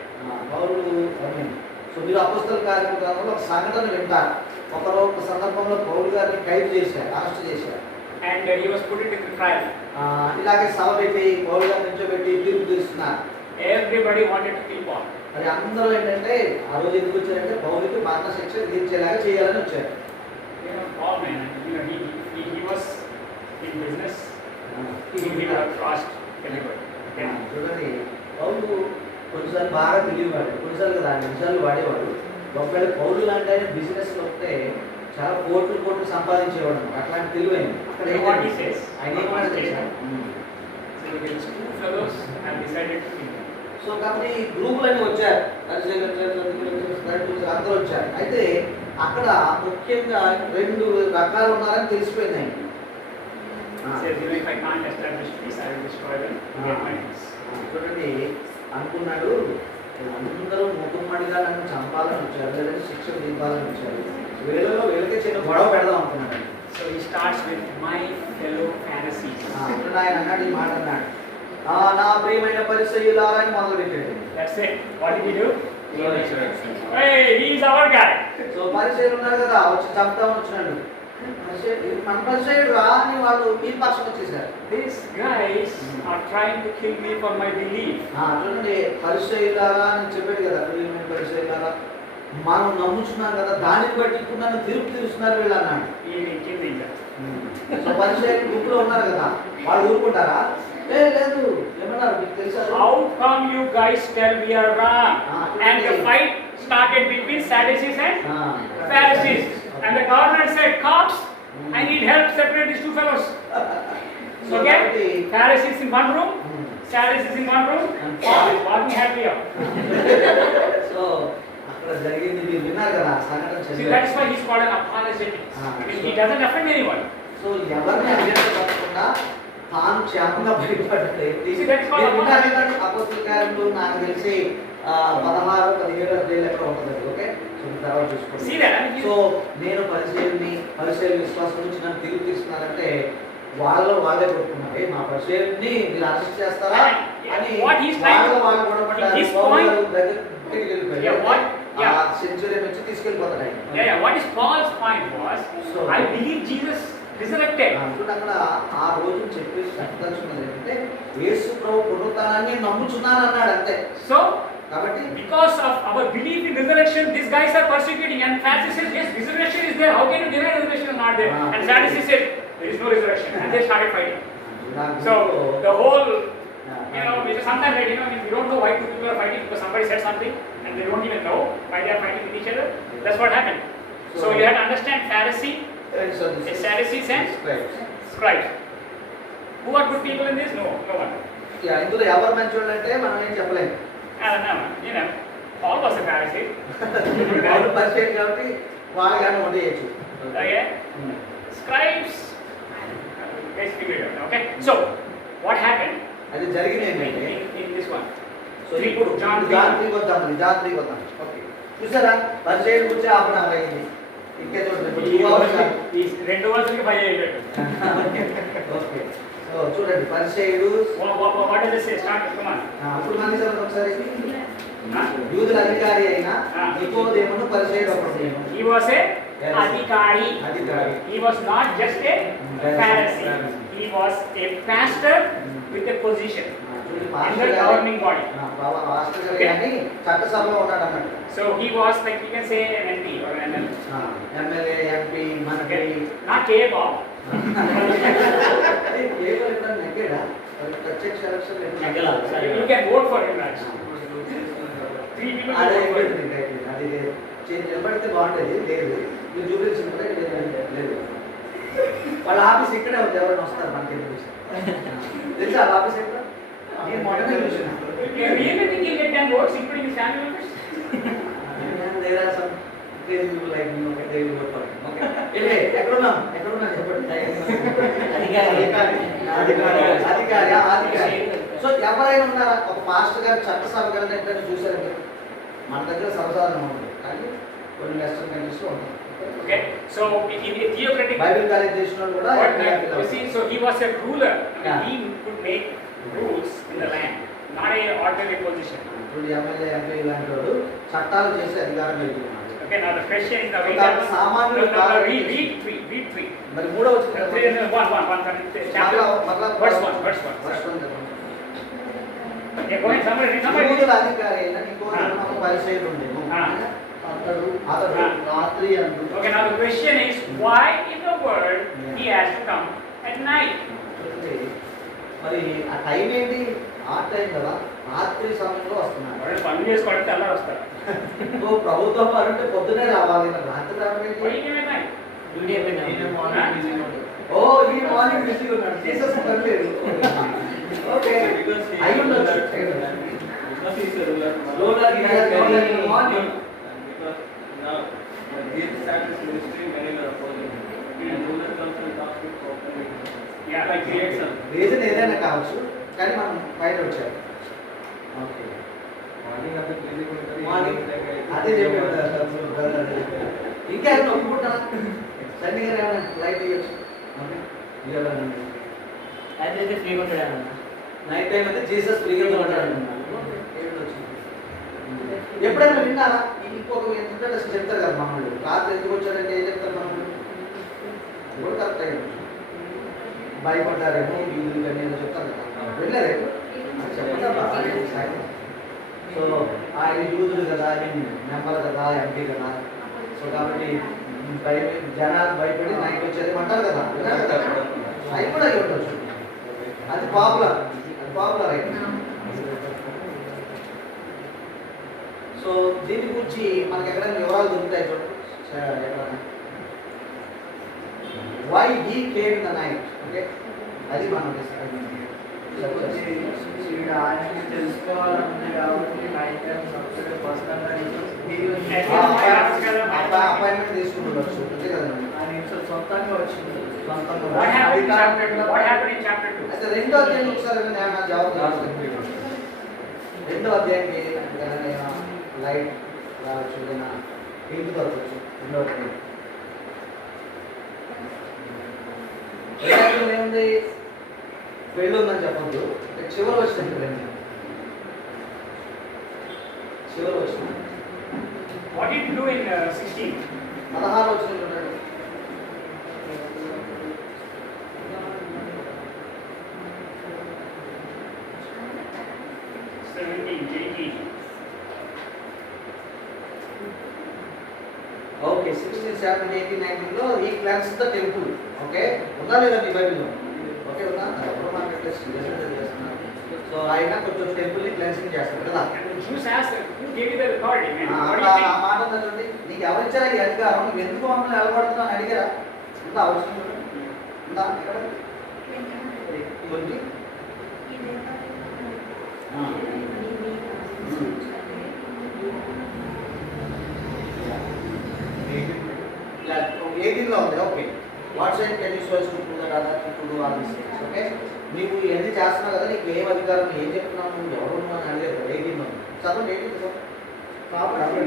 పౌరులు సో మీరు అపోస్తల కార్యక్రమంలో ఒక సంఘటన వింటారు. ఒక సందర్భంలో పౌలు గారిని ఖైదు చేశారు, అరెస్ట్ చేశారు. And he was put into the trial. ఇలాగే సభ పెట్టి పౌలు గారిని నిల్చోబెట్టి తీర్పు తీస్తున్నారు. Everybody wanted to kill Paul. మరి అందరూ ఏంటంటే ఆ రోజు ఎందుకు వచ్చారంటే పౌలుకి మరణ శిక్ష విధించేలాగా చేయాలని వచ్చారు. You know, Paul, man, he was in business. He would have crossed everybody. Okay? చూడండి, పౌలు కొన్నిసార్లు బాగా తెలియవాడు, కొన్నిసార్లు కదా 2 నిమిషాలు వాడేవాడు. ఒకవేళ పౌలు లాంటి ఆయన బిజినెస్లో వస్తే చాలా కోట్లు సంపాదించేవాడు. అట్లాంటి తెలివైంది. అక్కడ You know what he says? ఆయన ఏమన్నా చేశారు. So these two fellows have decided to kill him. So కాబట్టి గ్రూపులన్నీ వచ్చారు, అందరూ వచ్చారు. అయితే అక్కడ ముఖ్యంగా 2 రకాలు ఉన్నారని తెలిసిపోయింది ఆయన. He says, if I can't establish peace, I will destroy them. Get my peace. చూడండి, అనుకున్నాడు అందరూ ముఖమ్మడిగా నన్ను చంపాలని వచ్చారు, లేదంటే శిక్ష దింపాలని వచ్చారు. వీళ్ళకే చిన్న గొడవ పెడదాం అనుకున్నాడు. So he starts with my fellow Pharisees. ఇప్పుడు ఆయన అన్నాడు, ఈ మాట అన్నాడు, నా ప్రియమైన పరిసయ్యులారా అని మొదలుపెట్టాడు. That's it. What did he do? Hey, he's our guy. So పరిసయ్యులు ఉన్నారు కదా, వచ్చి చంపుతామని వచ్చినాడు. మన పరిసయ్యుడు రా అని వాళ్ళు ఈ పక్షం వచ్చేసారు. These guys are trying to kill me for my belief. చూడండి, పరిసయ్యులారా అని చెప్పాడు కదా, ప్రియమైన పరిసయ్యులారా మనం నమ్ముచున్నాం కదా, దానిని బట్టి ఇప్పుడు నన్ను తీర్పు తీరుస్తున్నారు వీళ్ళు అన్నాడు. He will kill me. So పరిసయ్యులు గ్రూపులో ఉన్నారు కదా, వాళ్ళు ఊరుకుంటారా? లేదు. ఏమన్నారు మీకు తెలుసా? How come you guys tell we are wrong? And the fight started between Sadducees and Pharisees. And the governor said, cops, I need help, separate these two fellows. Okay? Pharisees in one room, Sadducees in one room, Paul is walking happily up. So అక్కడ జరిగింది మీరు విన్నారు కదా, సంఘటన See, that's why he's called an apologetic. He doesn't offend anyone. So ఎవరిని అభ్యంతరపడకుండా తాను క్షేమంగా బయటపడ్డాడు. See, that's called అపోస్తుల కార్యములు నాకు తెలిసి 16-17 అధ్యాయులు ఎక్కడ ఉంటుంది. ఓకే, సో తర్వాత See చూసుకోండి. that? సో నేను పరిశీలన విశ్వాసం నుంచి నన్ను తిరిగి తీసుకున్నారంటే వాళ్ళలో వాళ్ళే కొట్టుకున్నారు. మా పరిశీలనని మీరు అరెస్ట్ చేస్తారా అని What he's trying to- వాళ్ళు కూడా పడ్డారు. his పౌలు point- గారు దగ్గరికి వెళ్ళిపోయారు. Yeah, what- yeah. సెంచురీ వచ్చి తీసుకెళ్ళిపోతాడు ఆయన. Yeah, what is Paul's point was, So- I believe Jesus resurrected. చూడండి, అక్కడ ఆ రోజు చెప్పేసి చెప్పదలుచుకున్నది ఏంటంటే యేసు ప్రభు పునరుత్థానాన్ని నమ్ముచున్నాను అన్నాడు అంతే. So, కాబట్టి because of our belief in resurrection, these guys are persecuting. And Pharisees says, yes, resurrection is there. How can you deny resurrection is not there? Ah. And Sadducees said, there is no resurrection. And they started fighting. నాకు So, the whole, Yeah. which is sometimes, right, we don't know why two people are fighting because somebody said something and they don't even know why they are fighting with each other. That's what happened. So, you have to understand Pharisee, Sadducees and scribes. Who are good people in this? No one. ఇందులో ఎవరు మంచోళ్ళు అంటే మనం ఏం చెప్పలేము. Paul was a Pharisee. వాళ్ళు పరిచయం కాబట్టి వాళ్ళు కానీ వండేయచ్చు. Okay? Scribes, let's figure it out. Okay? So, what happened అది జరిగింది ఏంటంటే in this one? సో ఇప్పుడు John 3 వద్దాం. ఓకే, చూసారా పరిచయం గురించి హాఫ్ అన్ అవర్ అయింది. ఇంకే చూడండి 2 అవర్స్. ఈ 2 రోజులకి 5 అయ్యేటట్టు. ఓకే, సో చూడండి పరిచయుడు What does it say? Start, come on. ఇప్పుడు మంది చదవండి ఒకసారి. Huh? యూదుల అధికారి అయిన నికోదేమును పరిచయుడు ఒకడు. He was a Yes. adhikari. అధికారి. He was not just a Pharisee. He was a pastor with a position in the governing body. Pastor గారు కానీ చట్టసభలో ఉన్నాడు అన్నట్టు. So he was like, you can say an MP or an ML. MLA, MP, మంత్రి. Okay? Not KBO. కేవలం ఎక్కడ నెగ్గాడా? ప్రత్యక్ష ఎలక్షన్ నెగ్గలా. You can vote for him, Raj. 3 people can అదే vote for him. అది నిలబడితే బాగుంటుంది. లేదు, మీరు చూపించింది కూడా లేదు. వాళ్ళ ఆఫీస్ ఇక్కడే ఉంది. ఎవరైనా వస్తారు మనకి తెలుసా వాళ్ళ ఆఫీస్ ఎక్కడ? నేను మొదటి చూసిన. You really think he'll get 10 votes, including his family members? There are some crazy people like me, okay, they will vote for him. Okay. ఎక్కడున్నాం చెప్పండి. అధికారి. సో ఎవరైనా ఉన్నారా? ఒక పాస్టర్ గారు చట్టసభ గారిని ఎక్కడైనా చూసారు మీరు? మన దగ్గర సర్వసాధారణం ఉంటుంది, కానీ కొన్ని వెస్టర్న్ కంట్రీస్ లో ఉంటుంది. Okay, so in a theocratic, Bible college చేసిన వాళ్ళు కూడా you see, so he was a ruler. Yeah. He could make rules in the land, not a ordinary position. ఇప్పుడు ఎమ్మెల్యే, ఎంపీ ఇలాంటి వాళ్ళు చట్టాలు చేసే అధికారం కలిగి ఉన్నారు. Okay, now the question is the way Okay, that సామాన్యులు read 3. మరి మూడవ One, chapter, verse 1. Yeah, go ahead, somebody. యూదుల అధికారి అయిన నికోదేము ఒక పరిసయ్యుడు ఉండెను. అతడు రాత్రి అందు. Okay, now the question is, why in the world he has to come at night? మరి ఆ టైం ఏంటి? ఆ టైం కదా, రాత్రి సమయంలో వస్తున్నాడు. వాళ్ళు పనులు చేసుకోవడానికి తెల్లారు వస్తారు. ప్రభుత్వం వారు అంటే పొద్దునే రావాలి, మరి రాత్రి రావడం ఏంటి? Why you night? డ్యూటీ అయిపోయింది. ఓ ఈ మార్నింగ్ బిజీగా ఉన్నాడు, జీసస్ పర్లేదు. ఓకే, అయి ఉండొచ్చు. మార్నింగ్ రీజన్ ఏదైనా కావచ్చు, కానీ మనం బయట వచ్చాము. ఓకే, మార్నింగ్ అదే చెప్పాడు. ఇంకా ఏమైనా ఒప్పుకుంటా సండే గారు ఏమైనా లైట్ ఇవ్వచ్చు. అయితే ఫ్రీగా ఉంటాడు. నైట్ టైం అయితే జీసస్ ఫ్రీగా ఉంటాడు. ఎప్పుడైనా విన్నారా? ఇంకొక ఇంట్రడక్షన్ చెప్తారు కదా మనోళ్ళు, రాత్రి ఎందుకు వచ్చారంటే ఏం చెప్తారు మనోళ్ళు? అది కూడా కరెక్ట్ అయ్యింది. భయపడ్డారేమో వీధులు కానీ ఏదో చెప్తారు కదా, వెళ్ళారేమో చెప్పండి. సో ఆయన యూదులు కదా, ఆయన మెంబర్ కదా, ఎంపీ కదా. సో కాబట్టి జనాలు భయపడి నైట్ వచ్చేది అంటారు కదా, విన్నారు కదా. అవి కూడా అయి ఉండొచ్చు. అది పాపులర్ అయింది. సో దీని గురించి మనకి ఎక్కడైనా వివరాలు దొరుకుతాయి చూడండి. Why he came in the night. Okay, అది మనం తెలుసుకోవాలంటే కాబట్టి నైట్ టైం అపాయింట్మెంట్ తీసుకుంటుండొచ్చు, అంతే కదండి. సొంతంగా వచ్చింది. సొంతంగా What happened in chapter 2? అధికారంగా What happened in chapter 2? అయితే రెండో అధ్యాయం ఒకసారి నేను నా జవాబు రాస్తాను. రెండో అధ్యాయంకి లైట్ రావచ్చు ఏదైనా ఇంటికి వచ్చి రెండో అధ్యాయం ఏముంది, పెళ్ళి ఉందని చెప్పద్దు, చివరి వచ్చింది రెండు చివరి వచ్చింది What did you do in 16? 16 వచ్చింది ఉన్నాడు. 17, 18. ఓకే 16, 17, 18, 19 లో ఈ క్లాన్స్ ద టెంపుల్. ఓకే ఉందా లేదా మీ బైబిల్లో? ఓకే ఉందా? ఎవరో మార్కెట్ చేస్తున్నారు. సో ఆయన కొంచెం టెంపుల్ ని క్లెన్సింగ్ చేస్తారు కదా. And the Jews asked, who gave you the authority, man? What do ఆ you think? మాట ఉందండి, నీకు ఎవరిచ్చారా ఈ అధికారం, నువ్వు ఎందుకు మమ్మల్ని నిలబడుతున్నావు అని అడిగారా? ఉందా అవసరం ఉందా ఇక్కడ 20? ఎయిటీన్లో ఉంది. Okay what side can you souls to that other to do all this things. Okay నీవు ఎన్ని చేస్తున్నావు కదా, నీకు ఏం అధికారం, ఏం చెప్తున్నావు, నువ్వు ఎవరు అని అడిగారు కదా. 18లో చదవండి. 18 కాబట్టి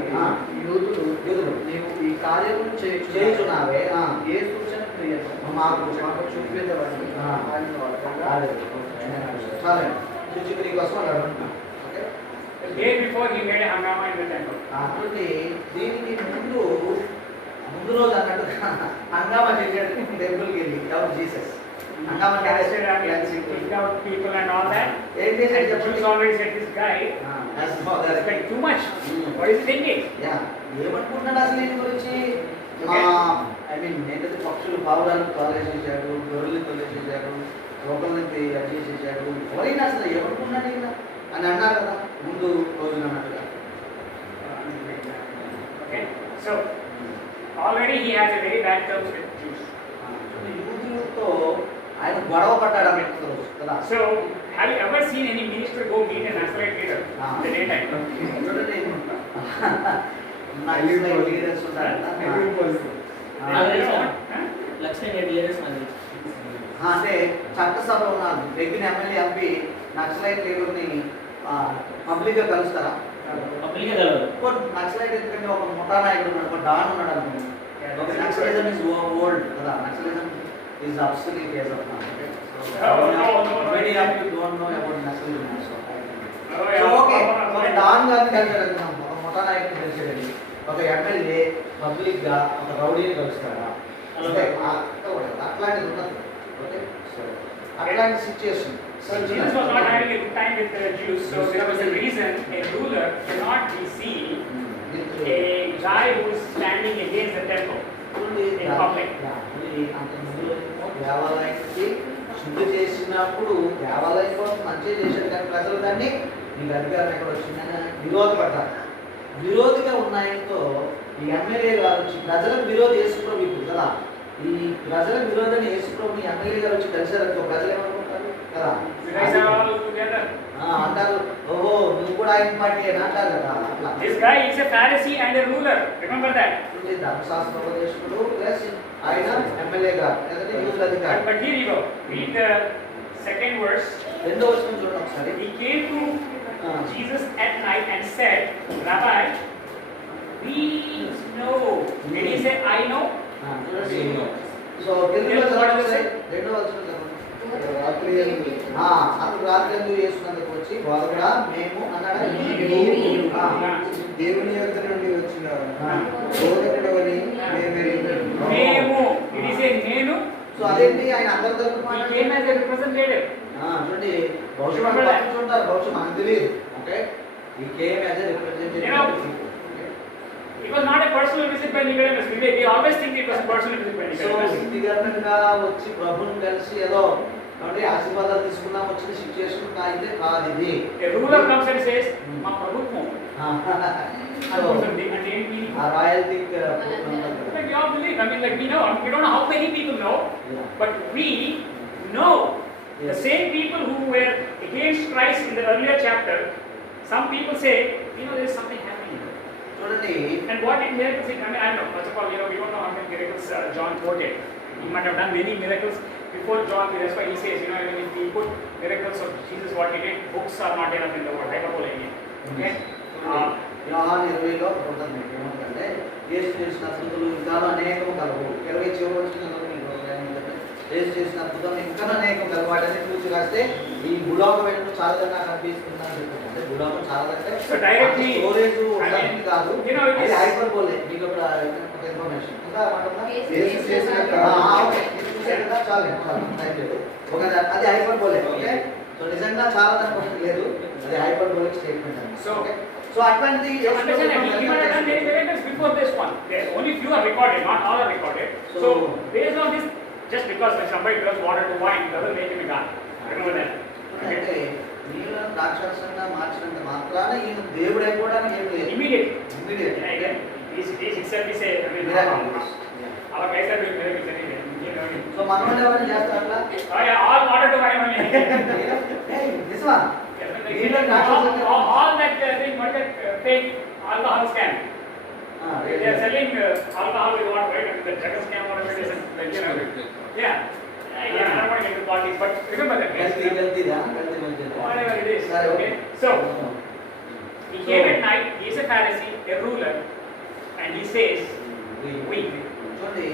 యూదులు నీవు ఈ కార్యములు చేయుచున్నావే ఏ సూచన క్రియను మాకు చూపేదవని ఆయన వాడగా చాలా సూచిక కోసం అడుగుతున్నా. Okay The day before he made a hangama in the temple. కాబట్టి దీనికి ముందు రోజు అన్నట్టు హంగామా చేశాడు టెంపుల్కి వెళ్ళి. ఎవరు? జీసస్ హంగామా Casted and క్లాన్సింగ్ kicked out people and all that. ఏం చేశాడు And the చెప్పండి. Jews always said, this guy is like too much. What is he thinking? ఏమనుకుంటున్నాడు అసలు దీని గురించి? ఐ మీన్ ఏంటంటే పక్షులు పావురాలను తొలగించాడు, గొర్రెలు తొలగించాడు, లోకల్ని చేసేసాడు. ఎవరైనా అసలు ఏమనుకున్నాడు ఈయన అని అన్నారు కదా ముందు రోజున అన్నట్టుగా. Okay, so already he has a very bad terms with Jews. యూదులతో ఆయన గొడవ పడ్డాడు అన్నట్టు కదా. So have you ever seen any minister go meet a Nazarite leader in the daytime? చూడండి నాకు లీడర్స్ ఉంటారంట. లక్ష్మీ లీడర్స్ మనకి అంటే చట్టసభలో ఉన్న రెగ్గిన ఎమ్మెల్యే ఎంపీ నక్సలైట్ లీడర్ని పబ్లిక్గా కలుస్తారా? పబ్లిక్ తెలవదు. నక్సలైట్ ఎందుకంటే ఒక ముఠా నాయకుడు ఉన్నాడు, ఒక డాన్ ఉన్నాడు అనుకోండి. ఒక నక్సలిజం ఇస్ ఓల్డ్ కదా. Naxalism is absolute age of now. Many of you don't know about Nationalism also. So okay, ఒక డాన్ గారిని కలిసాడు అనుకున్నాం, ఒక ముఠా నాయకుడిని కలిసాడండి. ఒక ఎమ్మెల్యే పబ్లిక్ గా ఒక రౌడీని కలుస్తాడా? అంటే అట్లాంటిది ఉన్నది. ఓకే సో అట్లాంటి situation. So Jesus was not having a good time with the Jews, so there was a reason a ruler cannot receive a guy who is standing against the temple in public. దేవాలయానికి శుద్ధి చేసినప్పుడు దేవాలయం కోసం మంచిగా చేశాడు, కానీ ప్రజలు దాన్ని నీకు అధికారం ఎక్కడ వచ్చిందని విరోధపడ్డారు. విరోధిగా ఉన్న ఆయనతో ఈ ఎమ్మెల్యే గారు వచ్చి ప్రజలకు విరోధి యేసుప్రభు ఇప్పుడు కదా. ఈ ప్రజలకు విరోధాన్ని యేసుప్రభుని ఎమ్మెల్యే గారు వచ్చి కలిసారనుకో ప్రజలు ఏమనుకుంటారు కదా. You guys are all together. అంటారు, ఓహో నువ్వు కూడా ఆయన పార్టీ అని అంటారు కదా. అట్లా This guy is a Pharisee and a ruler. Remember that. ధర్మశాస్త్ర ఉపదేశకుడు ప్లస్ ఆయన ఎమ్మెల్యే గారు లేదంటే యూత్ అధికారి. But here you go. Read the second verse. రెండో వచనం చూడండి ఒకసారి. He came to Jesus at night and said, Rabbi, we know. Did he say, I know? So తెలుగులో చదవండి ఒకసారి. రెండో వచనం చదవండి. అతడు రాత్రి ఎందుకు చేస్తున్నందుకు వచ్చి బోధకుడా మేము అన్నాడు. దేవుని యొద్ద నుండి వచ్చిన బోధకుడవని మేము. Did he say నేను? సో అదేంటి ఆయన అందరి తరపున He came as a representative. చూడండి బహుశా మనం పట్టించుంటారు, బహుశా మనకు తెలియదు. ఓకే ఈ came as a representative. It was not a personal visit by Nicodemus. We always think it was a personal visit by so Nicodemus. వ్యక్తిగతంగా వచ్చి ప్రభుని కలిసి ఏదో అంటే ఆశీర్వాదాలు తీసుకున్నాం వచ్చిన సిచ్యుయేషన్ అయితే కాదు ఇది. A ruler comes and says, మా ప్రభుత్వం సో అనుకుంటుంది అంటే ఏంటి? ఆ royalty Like we all believe. I mean, like we know. We don't know how many people know, but we know. The same people who were against Christ in the earlier chapter, some people say, there is something happening here. చూడండి And what did miracles? I mean, I don't know. First of all, we don't know how many miracles John quoted. He might have done many miracles before John. That's why he says, you know, even if we put miracles of Jesus, what he did, books are not enough in the world. Hyperbole again. Okay. యోహాను 20లో ఉంటుంది మీకు ఏమంటే యేసు చేసిన అద్భుతాలు ఇంకా అనేకము కలవు 20 చివరి వచ్చిన యేసు చేసిన అద్భుతాలు ఇంకా అనేకం కలవు వాటిని చూసి రాస్తే ఈ భూలోకం ఏంటో చాలా నాకు అనిపిస్తుందని చెప్తాను. అంటే భూలోకం చాలా So directly, storage I mean, కాదు, you know, it అది is- హైపర్బోలే. మీకు ఒక ఇన్ఫర్మేషన్ ఇంకా ఏమంటున్నా యేసు చేసిన ఓకే చూసారు కదా, చాలు థ్యాంక్ యూ. ఒక అది హైపర్బోలే. ఓకే, సో నిజంగా చాలా దానికి లేదు, అది హైపర్బోలిక్ స్టేట్మెంట్ అని. So- ఓకే, సో అట్లాంటిది So understand that he might have done many miracles before this one. There only few are recorded, not all are recorded. So based on this, just because when somebody turns water to wine, doesn't make him a god. Remember that. అంటే Okay. నీళ్ళను ద్రాక్షరసంగా మార్చినంత మాత్రాన ఈయన దేవుడు అయిపోవడానికి ఏం లేదు. Immediately. Immediate Yeah, again, this itself is a, I mean, our guys are doing miracles anyway. You know, so మనోళ్ళు ఎవరైనా చేస్తారు అట్లా? oh yeah, all water to wine only. నిజమా? All that thing, what that fake alcohol scam. They are selling alcohol with what, right? I mean, the drug scam, whatever it is, like, you know. Yeah. Yeah, I don't want to get into politics, but remember that. గల్తీ Guys. గల్తీదా? గల్తీ మంచిదా? Whatever it is. సరే, Okay. So he came at night. He is a Pharisee, a ruler, and he says, "Weak." చూడండి,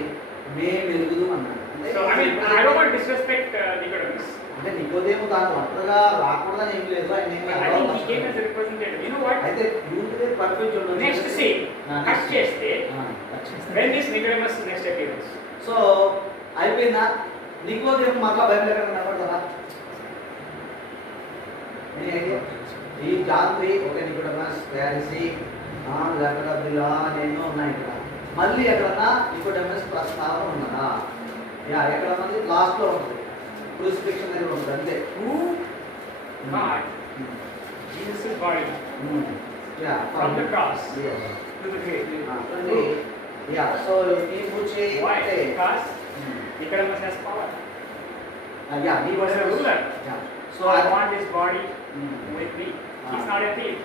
మేము ఎరుగుదు అన్నాడు. అంటే So I mean, I don't want to disrespect Nicodemus. అంటే నికోదేము తాను ఒంటరిగా రాకూడదని ఏం లేదు, ఆయన ఏమీ I think he came అడగలేదు. as a representative. You know what? అయితే యూత్ పంపించండి. Next scene, cut చేస్తే, when is Nicodemus next appearance? So అయిపోయిందా? నికోదేము మరలా బైబిల్ ఎక్కడ కనబడతారా? Any idea? ఈ జాతి ఒక నికోడమస్ ఫారిసీ లేకపోతే ఎన్నో ఉన్నాయి ఇక్కడ. మళ్ళీ ఎక్కడన్నా నికోడమస్ ప్రస్తావన ఉన్నదా? యా, ఎక్కడ ఉన్నది? లాస్ట్లో ఉంటుంది, క్రూసిఫిక్షన్ దగ్గర ఉంటుంది అంతే. Who? God. Jesus' body yeah, from the cross Yes. to the grave. చూడండి, యా, సో ఈ పూచి Why? అంటే Because Nicodemus has power. Yeah, he was a ruler. So So I want his body with me. He's not a thief.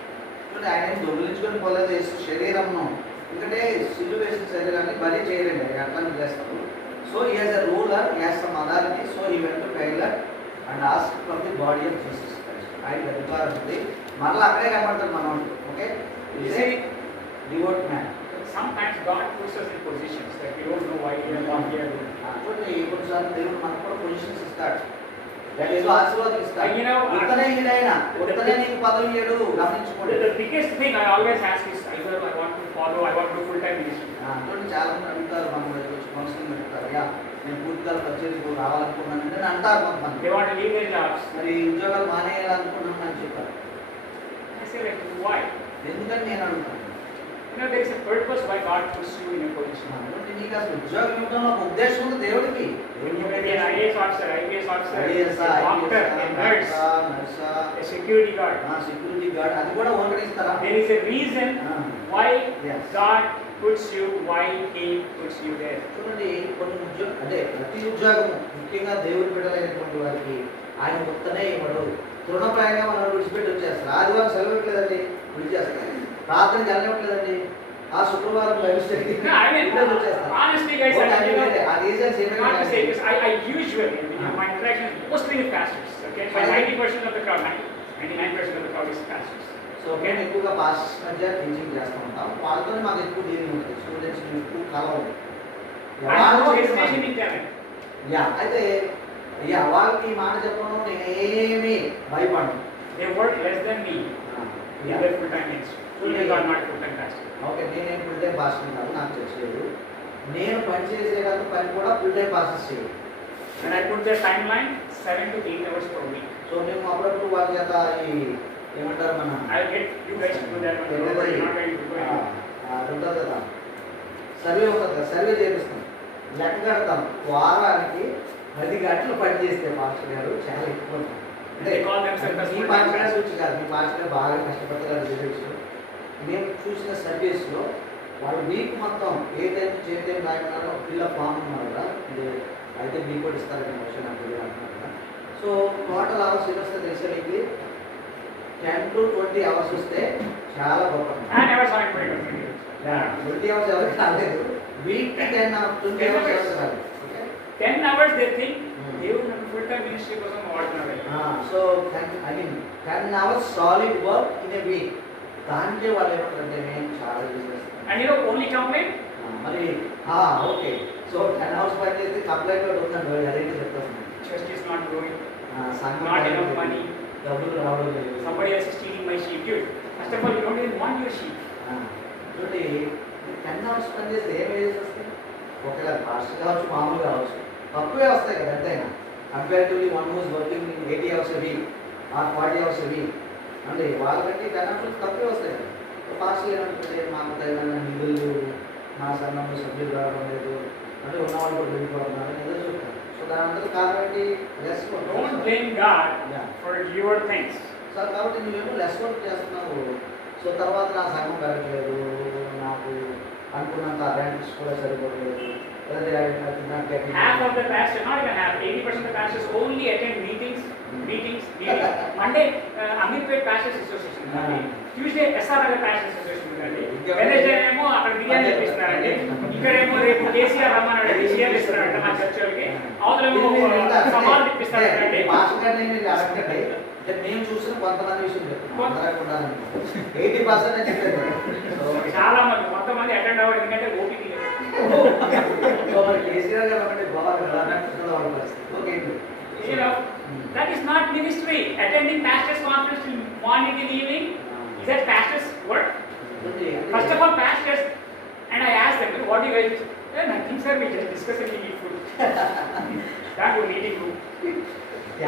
చూడండి, ఆయన ఏం దొంగిలించుకొని పోలేదు. యేసు శరీరంను ఎందుకంటే సిలువ వేసిన శరీరాన్ని బలి చేయలేండి, అట్లా చేస్తారు. So he has a ruler, he has some authority, so he went to Pilate and asked for the body of Jesus Christ. ఆయన అధికారం ఉంది, మరలా అక్కడే కనబడతాడు మనం. Okay, You see, devout man. sometimes God puts us in positions that we don't know why we are not here. చూడండి, కొన్నిసార్లు దేవుడు మనకు కూడా పొజిషన్స్ ఇస్తాడు, లేక ఏదో ఆశీర్వాదం ఇస్తాడు. You know, ఉత్తనే ఈయన ఉత్తనే నీకు పదవి ఇయ్యడు, గమనించుకోండి. The biggest thing I always ask is either I want to follow, I want to do full-time ministry. చూడండి, చాలా మంది అడుగుతారు, మన దగ్గర వచ్చి కౌన్సిలింగ్ పెడతారు, యా నేను పూర్తిగా కచేరీకి రావాలనుకున్నాను అంటే అంటారు కొంతమంది. They want to leave their jobs. మరి ఉద్యోగాలు మానేయాలనుకున్నాను అని చెప్పారు. I say like, why? ఎందుకని నేను అడుగుతాను. You know, there is a purpose why God puts you in a position. అంటే నీకు అసలు ఉద్యోగం ఇవ్వడంలో ఒక ఉద్దేశం ఉంది దేవుడికి. When you may be an IAS officer, IPS officer, IAS, a doctor, a nurse, Narsa, a security guard. Security guard, అది కూడా ఓటరిస్తారా? There is a reason why Yes. God puts you, why He puts you there. చూడండి, కొన్ని ఉద్యోగం అంటే ప్రతి ఉద్యోగం ముఖ్యంగా దేవుడి బిడ్డలైనటువంటి వారికి ఆయన మొత్తనే ఇవ్వడు. తృణప్రాయంగా మనం విడిచిపెట్టి వచ్చేస్తారు. ఆదివారం సెలవు ఇవ్వట్లేదండి, విడిచేస్తారు. రాత్రికి వెళ్ళట్లేదండి, ఆ శుక్రవారం Bible study No, I mean, వచ్చేస్తారు. honestly, guys, Okay, you know, ఆ రీజన్స్ not to say ఏమైనా this, I usually, my interaction is mostly with pastors, okay? But 90% of the crowd, 99% of the crowd is pastors. So మేము ఎక్కువగా పాస్టర్స్ మధ్య టీచింగ్ చేస్తూ ఉంటాం. వాళ్ళతో మాకు ఎక్కువ డీలింగ్ ఉంటుంది, స్టూడెంట్స్ ఎక్కువ కలవాలి. I have no hesitation in telling. Yeah, అయితే యా వాళ్ళకి ఈ మాట చెప్పడం నేనేమి భయపడను. They work less than me in their full-time ministry. Even though I'm not a full-time pastor. Okay, నేనేం ఫుల్ టైం పాస్టర్ కాదు, నాకు తెలియదు. నేను పని చేసేటంత పని కూడా ఫుల్ టైం పాస్టర్స్ చేయదు. And I put their timeline 7 to 8 hours per week. సో మేము అప్పుడప్పుడు వాళ్ళ చేత ఈ ఏమంటారు మన I'll get you guys to do that one. You're not going to do it. అది ఉంటుంది కదా, సర్వే ఉంటుంది కదా, సర్వే చేపిస్తాం, లెక్క కడతాం. వారానికి 10 గంటలు పని చేస్తే మాస్టర్ గారు చాలా ఎక్కువ ఉంటుంది. అంటే They call themselves as me full-time pastor గారు pastors. చూసి కాదు, మీ పాస్టర్ గారు బాగా కష్టపడతారు రిజల్ట్స్. మేము చూసిన సర్వీస్లో వాళ్ళు వీక్ మొత్తం ఏ టైం ఏ టైం రాయమన్నారో ఫిల్ అప్ ఫామ్ ఉన్నారు కదా, ఇది అయితే మీకు కూడా ఇస్తారని విషయం నాకు తెలియదు అంటున్నారు కదా. సో టోటల్ అవర్స్ ఏమి వస్తే తెలిసే మీకు 10 to 20 అవర్స్ వస్తే చాలా గొప్ప. I never saw anybody do 20 hours. 20 అవర్స్ ఎవరికి రాలేదు, వీక్కి 10 20 అవర్స్ ఎవరికి రాలేదు. ఓకే, 10 hours they think దేవుడు నన్ను ఫుల్ టైం మినిస్ట్రీ కోసం వాడుతున్నాడు. So 10 hours solid work in a week, దానికే వాళ్ళు ఏమంటారంటే నేను చాలా యూజ్ చేస్తాను. And you know, only complaint, మరి ఓకే, సో 10 hours పని చేస్తే కంప్లైంట్ కూడా ఉందండి, అదేంటి చెప్తాను. church is not growing, సంఘం not enough money, డబ్బులు రావడం లేదు. somebody else is stealing my sheep. Dude, first of all, you don't even want your sheep. చూడండి 10 hours పని చేస్తే ఏం వేసి వస్తాయి? ఒకవేళ ఫాస్ట్ కావచ్చు, మామూలు కావచ్చు, తక్కువే వస్తాయి కదా ఎంతైనా. Comparatively one who's working 80 hours a week or 40 hours a week అంటే వాళ్ళకంటే 10 hours తక్కువే వస్తాయి కదా. ఫాస్ట్ ఏమంటే మాకు తగిన నిధులు, మా సంఘంలో సభ్యులు రావడం లేదు అంటే ఉన్నవాళ్ళు కూడా వెళ్ళిపోతున్నారు ఏదో చెప్తారు. సో దాని అందరూ కాబట్టి less Don't blame God for your things. Sir, కాబట్టి నువ్వేమో లెస్ వర్క్ చేస్తున్నావు. సో తర్వాత నా సంఘం పెరగలేదు, నాకు అనుకున్నంత అటెండెన్స్ కూడా సరిపోలేదు. Half of the pastors, not even half, 80% of the pastors only attend meetings. Monday, Amirpet Pastors Association ఉంది. Tuesday, SRNagar Pastors Association ఉంది. Wednesday ఏమో అక్కడ బిర్యానీ ఇస్తున్నారండి. ఇక్కడేమో రేపు కేసీఆర్ రమ్మన్నాడు, సీఎం ఇస్తున్నారంట మా చర్చ్ వాళ్ళకి. అవతలేమో సమాధి ఇప్పిస్తారంటే. మేము చూసిన కొంతమంది విషయం చెప్తున్నాం, 80% చెప్పారు. చాలా మంది కొంతమంది అటెండ్ అవ్వడం ఎందుకంటే ఓపిక లేదు. కేసీఆర్ గారు అంటే బాగా okay. You know, that is not ministry. Attending pastors' conference in morning and evening, is that pastors' work? First of all, pastors, and I asked them, what do you guys do? Nothing, sir, we just discuss and we eat food. That would eating food.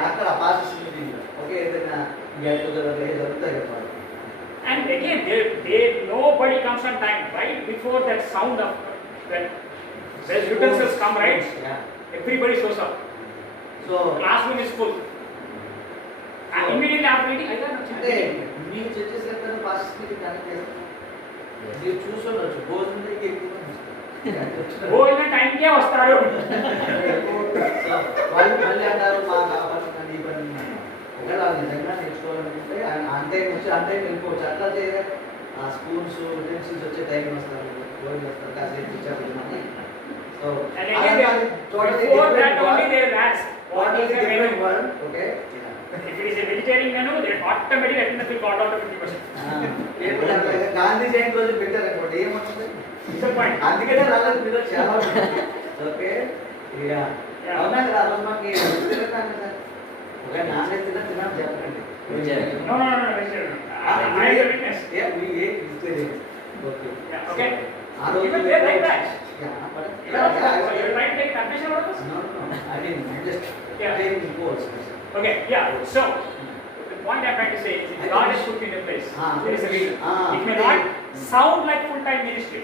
అక్కడ pastors meeting okay, ఏదైనా get together జరుగుతాయి కదా. And again, they nobody comes on time, right? Before that sound of when the utensils come, right? Everybody shows up. So Classroom is full. And immediately after eating, I got no అంటే chance. మీరు చర్చ centre pastors meeting connect చేస్తారు, మీరు చూసుకోవచ్చు భోజనం ఎక్కువ భోజన టైంకే వస్తారు. వాళ్ళు మళ్ళీ అంటారు మా కావాలని ఈ పని. ఒకవేళ వాళ్ళు నిజంగా నేర్చుకోవాలనుకుంటే అంతే వచ్చి అంతే వెళ్ళిపోవచ్చు. అట్లా చేయగా స్కూల్స్ యూటెన్సిల్స్ వచ్చే టైం వస్తారు, భోజనం వస్తారు, కాసేపు ఇచ్చారు. So And again, before that only they will ask, what is the menu? Okay. If it is a vegetarian menu, they automatically attendance will go down to 50%. గాంధీ జయంతి రోజు పెట్టారు అనుకోండి, ఏమవుతుంది? Disappoint. అందుకనే రాలేదు మీరు చాలా ఓకే. ఇక అవునా కదా, ఆ రోజు మాకు తినటాను సార్ ఒక నాన్ వెజ్ తిన్నాను చెప్పండి. No, vegetarian. I am a witness. Okay. Yeah, okay. ఆ రోజు Even they like that. Yeah, but So you are trying to take confession out of us? no, I didn't. I'm just Yeah. taking the course. Okay, yeah. So the point I'm trying to say is God has put you in a place. There is a reason. It may not sound like full-time ministry.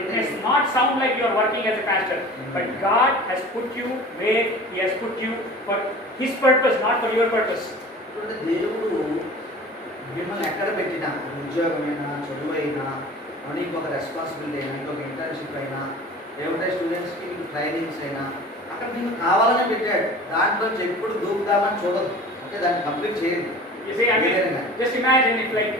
It may not sound like you are working as a pastor, but God has put you where He has put you for His purpose, not for your purpose. ఇప్పుడు దేవుడు మిమ్మల్ని ఎక్కడ పెట్టినా, ఉద్యోగమైనా, చదువైనా, ఇంకొక రెస్పాన్సిబిలిటీ అయినా, ఇంకొక ఇంటర్న్షిప్ అయినా, లేకుంటే స్టూడెంట్స్కి ట్రైనింగ్స్ అయినా, అక్కడ నేను కావాలని పెట్టాడు. దాంట్లో ఎప్పుడు దూకుదామని చూడదు, అంటే దాన్ని కంప్లీట్ చేయండి. You see, I mean, just imagine if like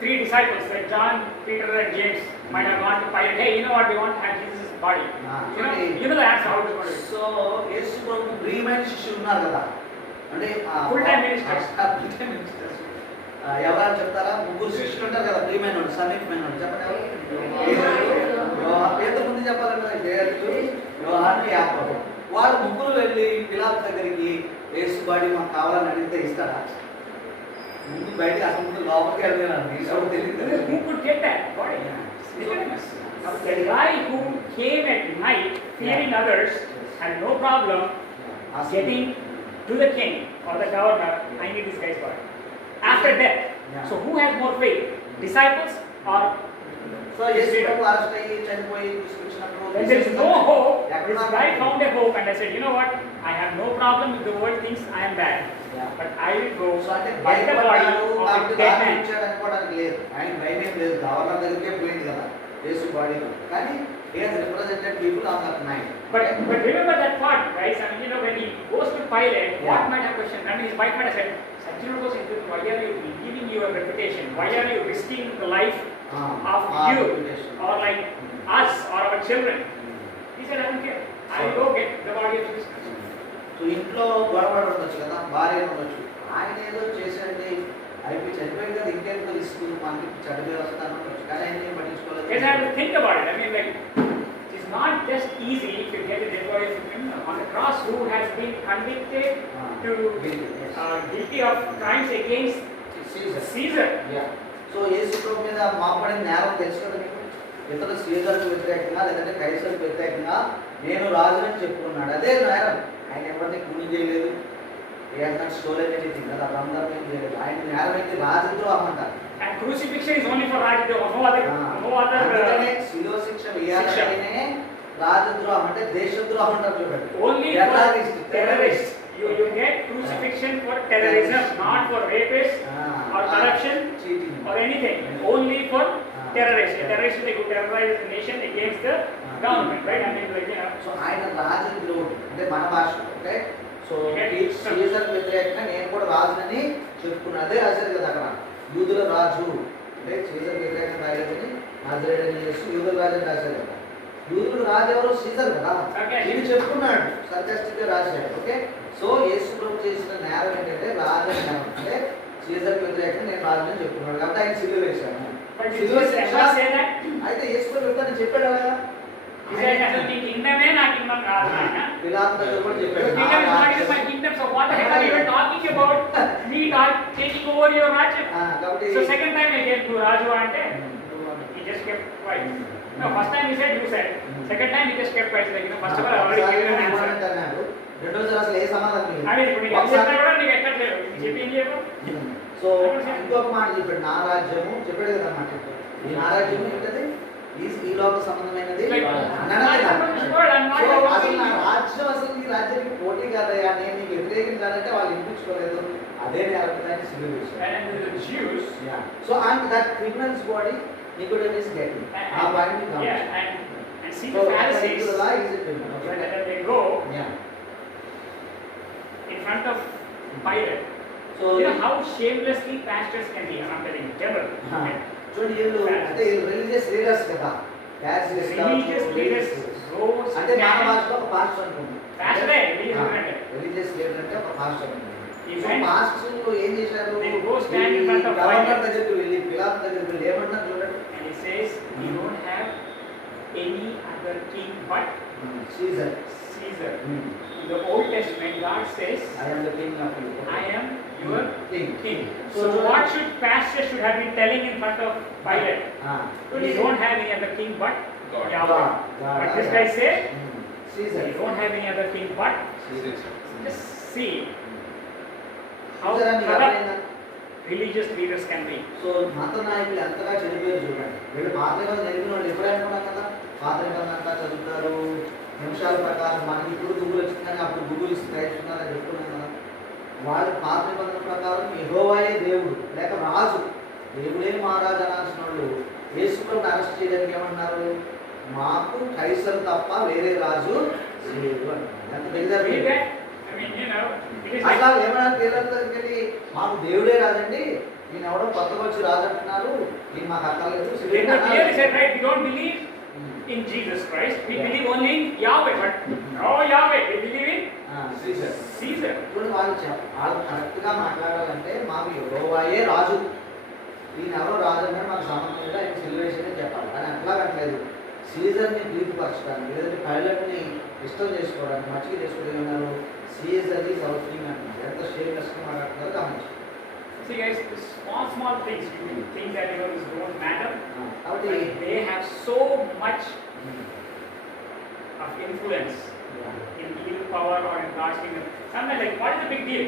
3 disciples, like John, Peter, and James, might have gone to Pilate. Hey, you know what? We want to have Jesus' body. You know the answer how to do it. So Yesu ప్రభు ప్రియమైన శిష్యులు ఉన్నారు కదా, అంటే Full-time ministers. full-time ministers. ఎవరైనా చెప్తారా? 3 శిష్యులు ఉంటారు కదా, ప్రియమైన వాళ్ళు, సమీపమైన వాళ్ళు. చెప్పండి పేద ముందు చెప్పాలంటే పేరు యోహాను, యాకోబు. వాళ్ళు 3 వెళ్ళి పిలాతు దగ్గరికి యేసు బాడీ మాకు కావాలని అడిగితే ఇస్తారా? ముందు బయటకి అసలు ముందు లోపలికి వెళ్ళాను తెలియదు. Who could get that body? Nicodemus. The guy who came at night, fearing others, had no problem getting to the king or the governor, I need this guy's body. After death. So who has more faith? Disciples or so Yesu ప్రభు అరెస్ట్ అయ్యి చనిపోయి తీసుకొచ్చినప్పుడు when there is no hope, this guy found a hope and I said, you know what? I have no problem if the world thinks I am bad. But I will go so అంటే get the body of a dead man. అనుకోవడానికి లేదు, ఆయన భయం ఏం లేదు, గవర్నర్ దగ్గరికే పోయింది కదా యేసు బాడీ. కానీ he has represented people on that night. But remember that part, guys. I mean, you know, when he goes to Pilate, what might have questioned? I mean, his wife might have said, Sajjana goes into, why are you giving your reputation? Why are you risking the life of you reputation. or like us or our children? He said, I don't care. I go get the body of Jesus. So ఇంట్లో గొడవలు ఉండొచ్చు కదా, భార్య ఉండొచ్చు, ఆయన ఏదో చేసేయండి అయిపోయి చనిపోయింది కదా, ఇంకేం తెలుసు మనకి చెడ్డ వ్యవస్థ ఉండొచ్చు, కానీ ఆయన ఏం Yes, I పట్టించుకోలేదు. have to think about it. I mean, like, it's not just easy to get a dead body of him on the cross who has been convicted to guilty of crimes against Caesar. So Yesu ప్రభు మీద మాపడిన నేరం తెలుసు కదా మీకు, ఇతర సీజర్కు వ్యతిరేకంగా లేదంటే కైసర్కు వ్యతిరేకంగా నేను రాజుని చెప్పుకున్నాడు, అదే నేరం. ఆయన ఎవరిని కూలి చేయలేదు, స్టోరేజ్ ఎనీథింగ్ కదా, అందరం ఏం చేయలేదు. ఆయన నేరం అయితే రాజద్రోహం అంటారు. And crucifixion is only for Rajadroha, no other. అందుకనే శిలో శిక్ష వేయాలంటేనే రాజద్రోహం అంటే దేశద్రోహం అంటారు చూడండి. Only for terrorists. You get crucifixion for terrorism, not for rapists or corruption or anything. Only for terrorists. A terrorist is who terrorizes the nation against the government, right? I mean, like, so ఆయన రాజద్రోహుడు అంటే మన భాష, okay. So Caesar వ్యతిరేకంగా నేను కూడా రాజునని చెప్పుకున్నాను, అదే రాశారు కదా అక్కడ, యూదుల రాజు అంటే సీజర్ వ్యతిరేకంగా రాయలేదని నాజరేయుడని చేస్తూ యూదుల రాజు అని రాశారు కదా. యూదుల రాజు ఎవరో సీజర్ కదా, ఇది చెప్పుకున్నాడు, సర్కాస్టిక్ గా రాశాడు, ఓకే. సో యేసు ప్రభు చేసిన నేరం ఏంటంటే రాజ నేరం, అంటే సీజర్ వ్యతిరేకంగా నేను రాజుని చెప్పుకున్నాడు కాబట్టి ఆయన సిలువ వేశాను. but did Jesus ever say that? అయితే యేసు ప్రభు ఎప్పుడైనా చెప్పాడు కదా, He said, "నీ kingdom-ఏ నా kingdom కాదు నాయనా. పిలాతు దగ్గర కూడా Your చెప్పాడు, kingdom is not even my kingdom, so what the heck are you even talking about? Me taking over your Rajya." కాబట్టి So second time he came to Raju ante, he just kept quiet. No, first time he said, you said. Second time he just kept quiet. Like, first of all, I already given an answer. అన్నాడు, రెండోసారి అసలు ఏ సమాధానం లేదు. I mean, ఇప్పుడు నీకు ఒకసారి- చెప్పినా కూడా నీకు ఎక్కట్లేదు. చెప్పి ఏం చేయవు? సో ఇంకొక మాట చెప్పాడు, నా రాజ్యము చెప్పాడు కదా అన్నమాట, ఈ నా రాజ్యము ఏంటది, ఈ లోక సంబంధమైనది Like, అన్నాడా లేదా? I'm not sure, I'm not so like అసలు నా asking you. రాజ్యం అసలు ఈ రాజ్యానికి పోటీ కాదయ్యా, నేను నీకు వ్యతిరేకం కాదంటే వాళ్ళు వినిపించుకోలేదు, అదే నేరపదాన్ని సిలువ వేశారు. And the Jews, so and that criminals body Nicodemus getting ఆ పాయింట్ ని yeah, and see so the Pharisees, law is it when they go in front of Pilate. So You know how shamelessly pastors can be, I'm telling you, devil. చూడండి వీళ్ళు అంటే religious leaders కదా, Religious leaders rose అంటే మన and భాషలో ఒక పాస్టర్ అనుకుంది, pastor, religious leader. Religious leader అంటే ఒక పాస్టర్ అనుకుంది. He సో went, పాస్టర్లు ఏం చేశారు, they go stand in front of governor Pilate. దగ్గరికి వెళ్ళి పిలాతు దగ్గరికి వెళ్ళి ఏమంటున్నారు చూడండి, and he says, we don't have any other king but Caesar, Caesar. In the Old Testament, God says, I am the king of you, I am your king. king. So, So what should pastors should have been telling in front of Pilate? We don't have any other king but God. Yahweh. But this guy said, Caesar we don't have any other king but. Just see how Caesar అని corrupt ఎవరైనా religious leaders can be. So మత నాయకులు ఎంతగా చెడిపోయారు చూడండి. వీళ్ళు పాత్రికలు చదివిన వాళ్ళు ఎప్పుడు అనుకున్నాం కదా, పాత్రికలు అంతా చదువుతారు నిమిషాల ప్రకారం, మనకి ఇప్పుడు గూగుల్ వచ్చిందని అప్పుడు గూగుల్ ఇస్తున్నారని చెప్పుకున్నాం కదా. వాళ్ళు పాత నిబంధన ప్రకారం యెహోవాయే దేవుడు లేక రాజు, దేవుడే మహారాజు అనాల్సిన వాళ్ళు యేసుప్రభుని అరెస్ట్ చేయడానికి ఏమన్నారు, మాకు కైసరు తప్ప వేరే రాజు లేడు అంటున్నారు. ఎంత బెదిరారు Read వీళ్ళు. that. I mean, you know, it is అట్లా like, ఏమన్నా పేర్లందరికీ మాకు దేవుడే రాజండి, ఈయన ఎవడో కొత్తగా వచ్చి రాజు అంటున్నారు, ఈయన మాకు అక్కర్లేదు. they have clearly said, right, we don't believe in Jesus Christ, we believe only in Yahweh, but no Yahweh, we believe in Caesar. Caesar. ఇప్పుడు వాళ్ళు వాళ్ళు కరెక్ట్గా మాట్లాడాలంటే మాకు యెహోవాయే రాజు, ఈయన ఎవరో రాజు అంటే మాకు సంబంధం లేదు, ఆయన సెలిబ్రేషన్ చెప్పాలి. కానీ అట్లా కట్టలేదు, సీజర్ని ప్రీతిపరచడానికి లేదంటే పైలట్ని ఇష్టం చేసుకోవడానికి మంచిగా చేసుకోవడం ఉన్నారు, సీజర్ ఈజ్ అవర్ కింగ్ అంటున్నారు. ఎంత షేమ్లెస్గా మాట్లాడుతున్నారు గమనించారు. See guys, the small things, you think that this don't matter, కాబట్టి but they have so much of influence in evil power or in God's kingdom. Sometimes like, what is the big deal?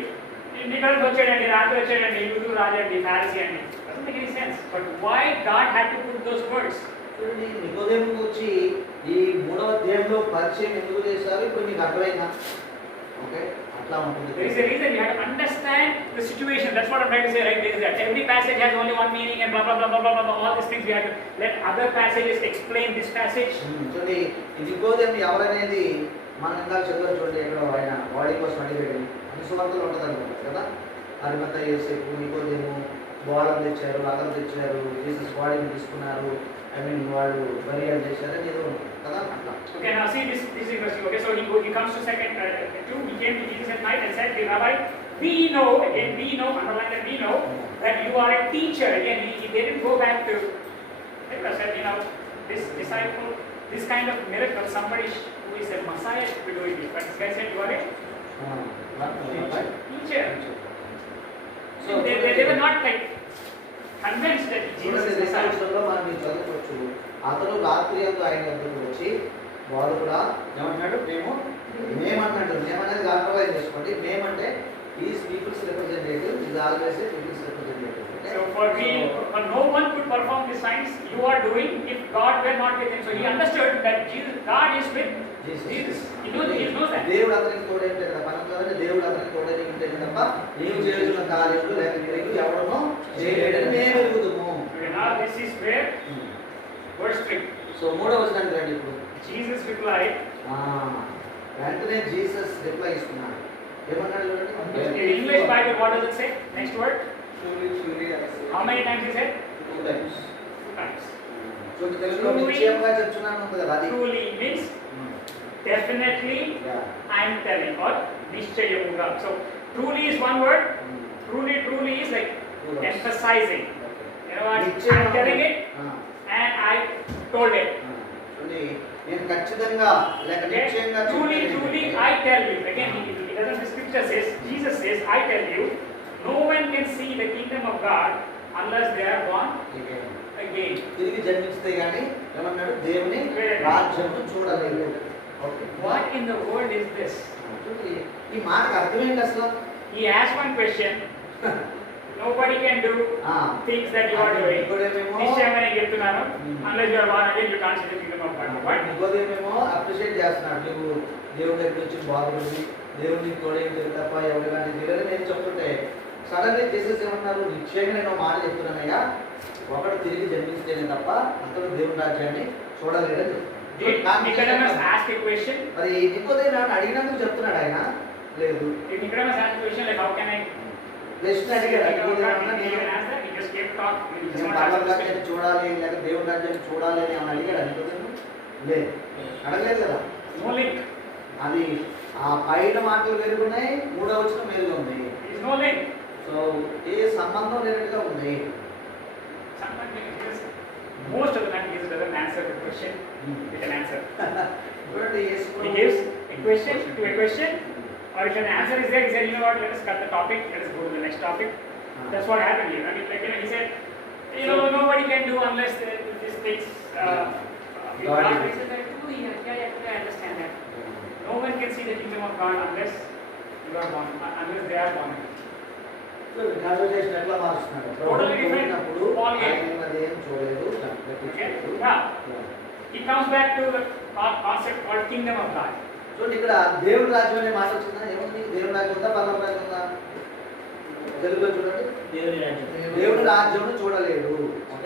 Nicholas వచ్చాడండి, రాత్రి వచ్చాడండి, యూదు రాజండి, ఫారిసీ అండి. Doesn't make any sense. But why God had to put those words? చూడండి, నికోదేము వచ్చి ఈ 3వ అధ్యాయంలో పరిచయం ఎందుకు చేశారు ఇప్పుడు మీకు అర్థమైందా? ఓకే, అట్లా ఉంటుంది. There is a reason you have to understand the situation. That's what I'm trying to say, right? There is that every passage has only one meaning and blah blah blah blah blah blah. All these things we have to let other passages explain this passage. చూడండి, ఈ నికోదేము ఎవరనేది మనం ఇందాక చదివారు చూడండి, ఎక్కడ ఆయన బాడీ కోసం అడిగాడు, అన్ని సువార్తలు ఉంటుంది అనుకుంటారు కదా, అరిమత యోసేపు, నికోదేము, గోళం తెచ్చారు, అగరు తెచ్చారు, జీసస్ బాడీని తీసుకున్నారు, ఐ మీన్ వాళ్ళు బలియాలు చేశారని ఏదో ఉంది కదా అట్లా. Okay, now see this is interesting. Okay, so he comes to second 2. He came to Jesus at night and said, "Hey, Rabbi, we know, again we know, underline that we know that you are a teacher." Again, he didn't go back to because said, you know, this disciple, this kind of miracle, somebody who is a Messiah should be doing it. But this guy said, "You are a teacher." So they were not like convinced that Jesus is Messiah. సంవత్సరంలో మనం మీరు చదువుకోవచ్చు. అతను రాత్రి అంతా ఆయన దగ్గరకు వచ్చి వాడు కూడా ఏమంటున్నాడు, మేమన్నాడు, మేమనేది కాంట్రవైజ్ చేసుకోండి. మేమంటే is peoples representative, is always peoples representative. So for no one could perform the signs you are doing if God were not with him. So he understood that God is with Jesus. He knows that. దేవుడు అతనికి తోడైతే కదా మనం కదండి, దేవుడు అతనికి తోడై ఉంటే తప్ప నీవు చేస్తున్న కార్యములు లేక క్రియలు ఎవడనో చేయలేడని మేము ఎరుగుదుము. Okay, now this is where verse 3. సో మూడవ వచనానికి రండి ఇప్పుడు. Jesus replied. వెంటనే జీసస్ రిప్లై ఇస్తున్నాడు. ఏమన్నాడు చూడండి. In English Bible, what does it say? Next word. Truly, truly, I say. How many times he said? 2 times. 2 times. సో తెలుగులో నిశ్చయంగా చెప్తున్నాను ఉంది కదా అది. Truly means definitely Yeah. I am telling, or nishchayamuga. So truly is one word. Truly is like Two words. emphasizing. You know what? I నిశ్చయం am telling it and I told it. చూడండి, నేను ఖచ్చితంగా లేక Okay? నిశ్చయంగా Truly చెప్తున్నాను. I tell you. Again, it doesn't. The scripture says, Jesus says, I tell you, no one can see the kingdom of God unless they are born again. తిరిగి జన్మిస్తే గానీ ఏమన్నాడు, దేవుని రాజ్యము చూడలేదు. Okay, What in the world is this? చూడండి, ఈ మాటకు అర్థమైంది అసలు. He asked one question. Nobody can do things that you are doing. నిశ్చయమని చెప్తున్నాను. Unless you are born again, you can't see the kingdom of God. What? ఇంకోదేమో appreciate చేస్తున్నాడు, నువ్వు దేవుడి దగ్గర నుంచి బాగుంది, దేవుడిని తోడేది తప్ప ఎవరు కానీ తెలియదు నేను చెప్తుంటే సడన్లీ జీసస్ ఏమన్నారు, నిశ్చయంగా నేను మాట చెప్తున్నానయ్యా, ఒకడు తిరిగి జన్మిస్తేనే తప్ప అతడు దేవుని రాజ్యాన్ని చూడలేడని Did Nicodemus ask a question? మరి ఇంకోదేనా అడిగినందుకు చెప్తున్నాడు ఆయన లేదు. Did Nicodemus ask a question like, how can I ప్రశ్న see the అడిగాడు, kingdom of God? He నేను didn't answer. He just kept talking. He just నేను wanted to ask పర్లోక this రాజ్యాన్ని question. చూడాలి లేక దేవుని రాజ్యాన్ని చూడాలి అని ఏమైనా అడిగాడు అనుకోలేదు, లేదు అడగలేదు కదా. No link. అది ఆ పైన మాటలు వేరుగున్నాయి, మూడవ వచనం వేరుగా ఉంది. There is no link. So ఏ సంబంధం లేనట్టుగా ఉంది. Sometimes Jesus, most of the time Jesus doesn't answer the question with an answer. చూడండి, యేసు He gives a question to a question, or if an answer is there, he said, you know what, let us cut the topic, let us go to the next topic. That's what happened here. I mean, like, he said, nobody can do unless this takes God God. is- He said, I understand that. No one can see the kingdom of God unless you are born, unless they are born. Conversation ఎట్లా మారుస్తున్నాడు. Totally different పోయినప్పుడు ball game. ఆయన అదేం చూడలేదు. Okay? Now, he comes back to the concept called kingdom of God. చూడండి, ఇక్కడ దేవుడి రాజ్యం అనే మాట వచ్చిందా, ఏముంది, దేవుడి రాజ్యం ఉందా, పరలోక రాజ్యం ఉందా? తెలుగులో చూడండి, దేవుని రాజ్యం. దేవుడి రాజ్యం చూడలేదు.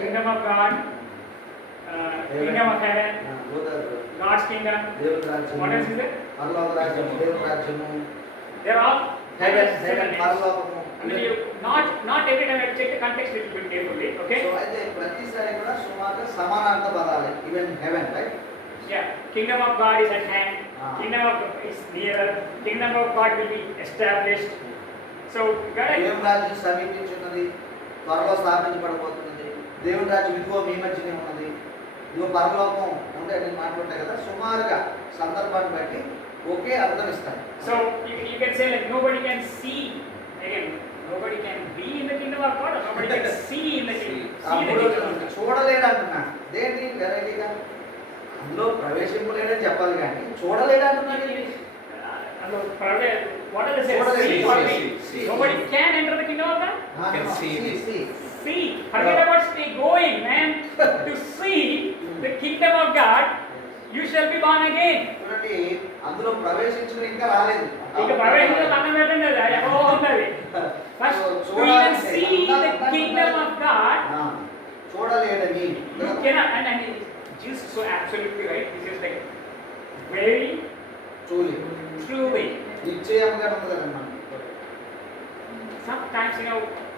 Kingdom of God, kingdom of heaven, God's kingdom. దేవుడి రాజ్యం, What else is there? పరలోక రాజ్యం, దేవుడి రాజ్యము, They're all హెవెన్, synonyms. పరలోకము. I mean, not every time I check the context little bit carefully, okay? So అయితే ప్రతిసారి కూడా సుమారుగా సమానార్థ పదాలే. Even heaven, right? Yeah, kingdom of God is at hand, kingdom of God is near, kingdom of God will be established. So, guys, దేవుని రాజ్యం సమీపించున్నది, త్వరలో స్థాపించబడబోతున్నది. దేవుని రాజ్యం ఇదిగో మీ మధ్యనే ఉన్నది, ఇదిగో పరలోకం ఉంటే అన్ని మాట్లాడతాయి కదా. సుమారుగా సందర్భాన్ని బట్టి ఒకే అర్థం ఇస్తాయి. so you can say like nobody can see, again, nobody can be in the kingdom of God, or nobody can see in the kingdom. See the kingdom of God. చూడలేడు అంటున్నాడు. దేంటి వెరైటీగా అందులో ప్రవేశింపలేడని చెప్పాలి కానీ చూడలేడు అంటున్నాడు. What does it say? చూడలేడు. See, what do you mean? See. Nobody can enter the kingdom of God? Can see. See, forget about stay going, man. To see the kingdom of God, you shall be born again. చూడండి, అందులో ప్రవేశించుకుని ఇంకా రాలేదు. ఇక ప్రవేశంలో అన్నం పెట్టండి అది ఎక్కడో ఉన్నది. First, to even see the kingdom of God, చూడలేడని. you cannot, and Jesus is so absolutely right. This is like very చూలి truly. నిశ్చయంగా ఉన్నదన్నమాట. Sometimes,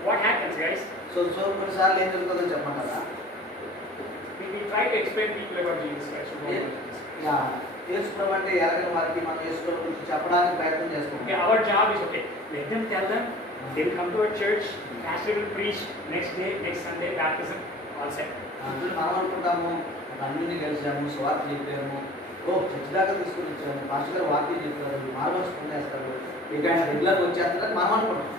what happens, guys? So కొన్నిసార్లు ఏం జరుగుతుందో చెప్పమంటారా? We try to explain people about Jesus Christ. Yeah, Yesu ప్రభు అంటే ఎలాగైనా వారికి మనం యేసు ప్రభు గురించి చెప్పడానికి ప్రయత్నం చేస్తాం. Okay, our job is okay. Let them tell them. They will come to a church. Pastor will preach. Next day, next Sunday, baptism. All set. మనం అనుకుంటాము అన్నింటినీ కలిసాము, స్వార్థ చెప్పాము, చర్చి దాకా తీసుకుని వచ్చాము, పాస్టర్ గారు వాక్యం చెప్తారు, మార్మల్స్ పొందేస్తారు, ఇక ఆయన రెగ్యులర్ వచ్చేస్తారని మనం అనుకుంటాం.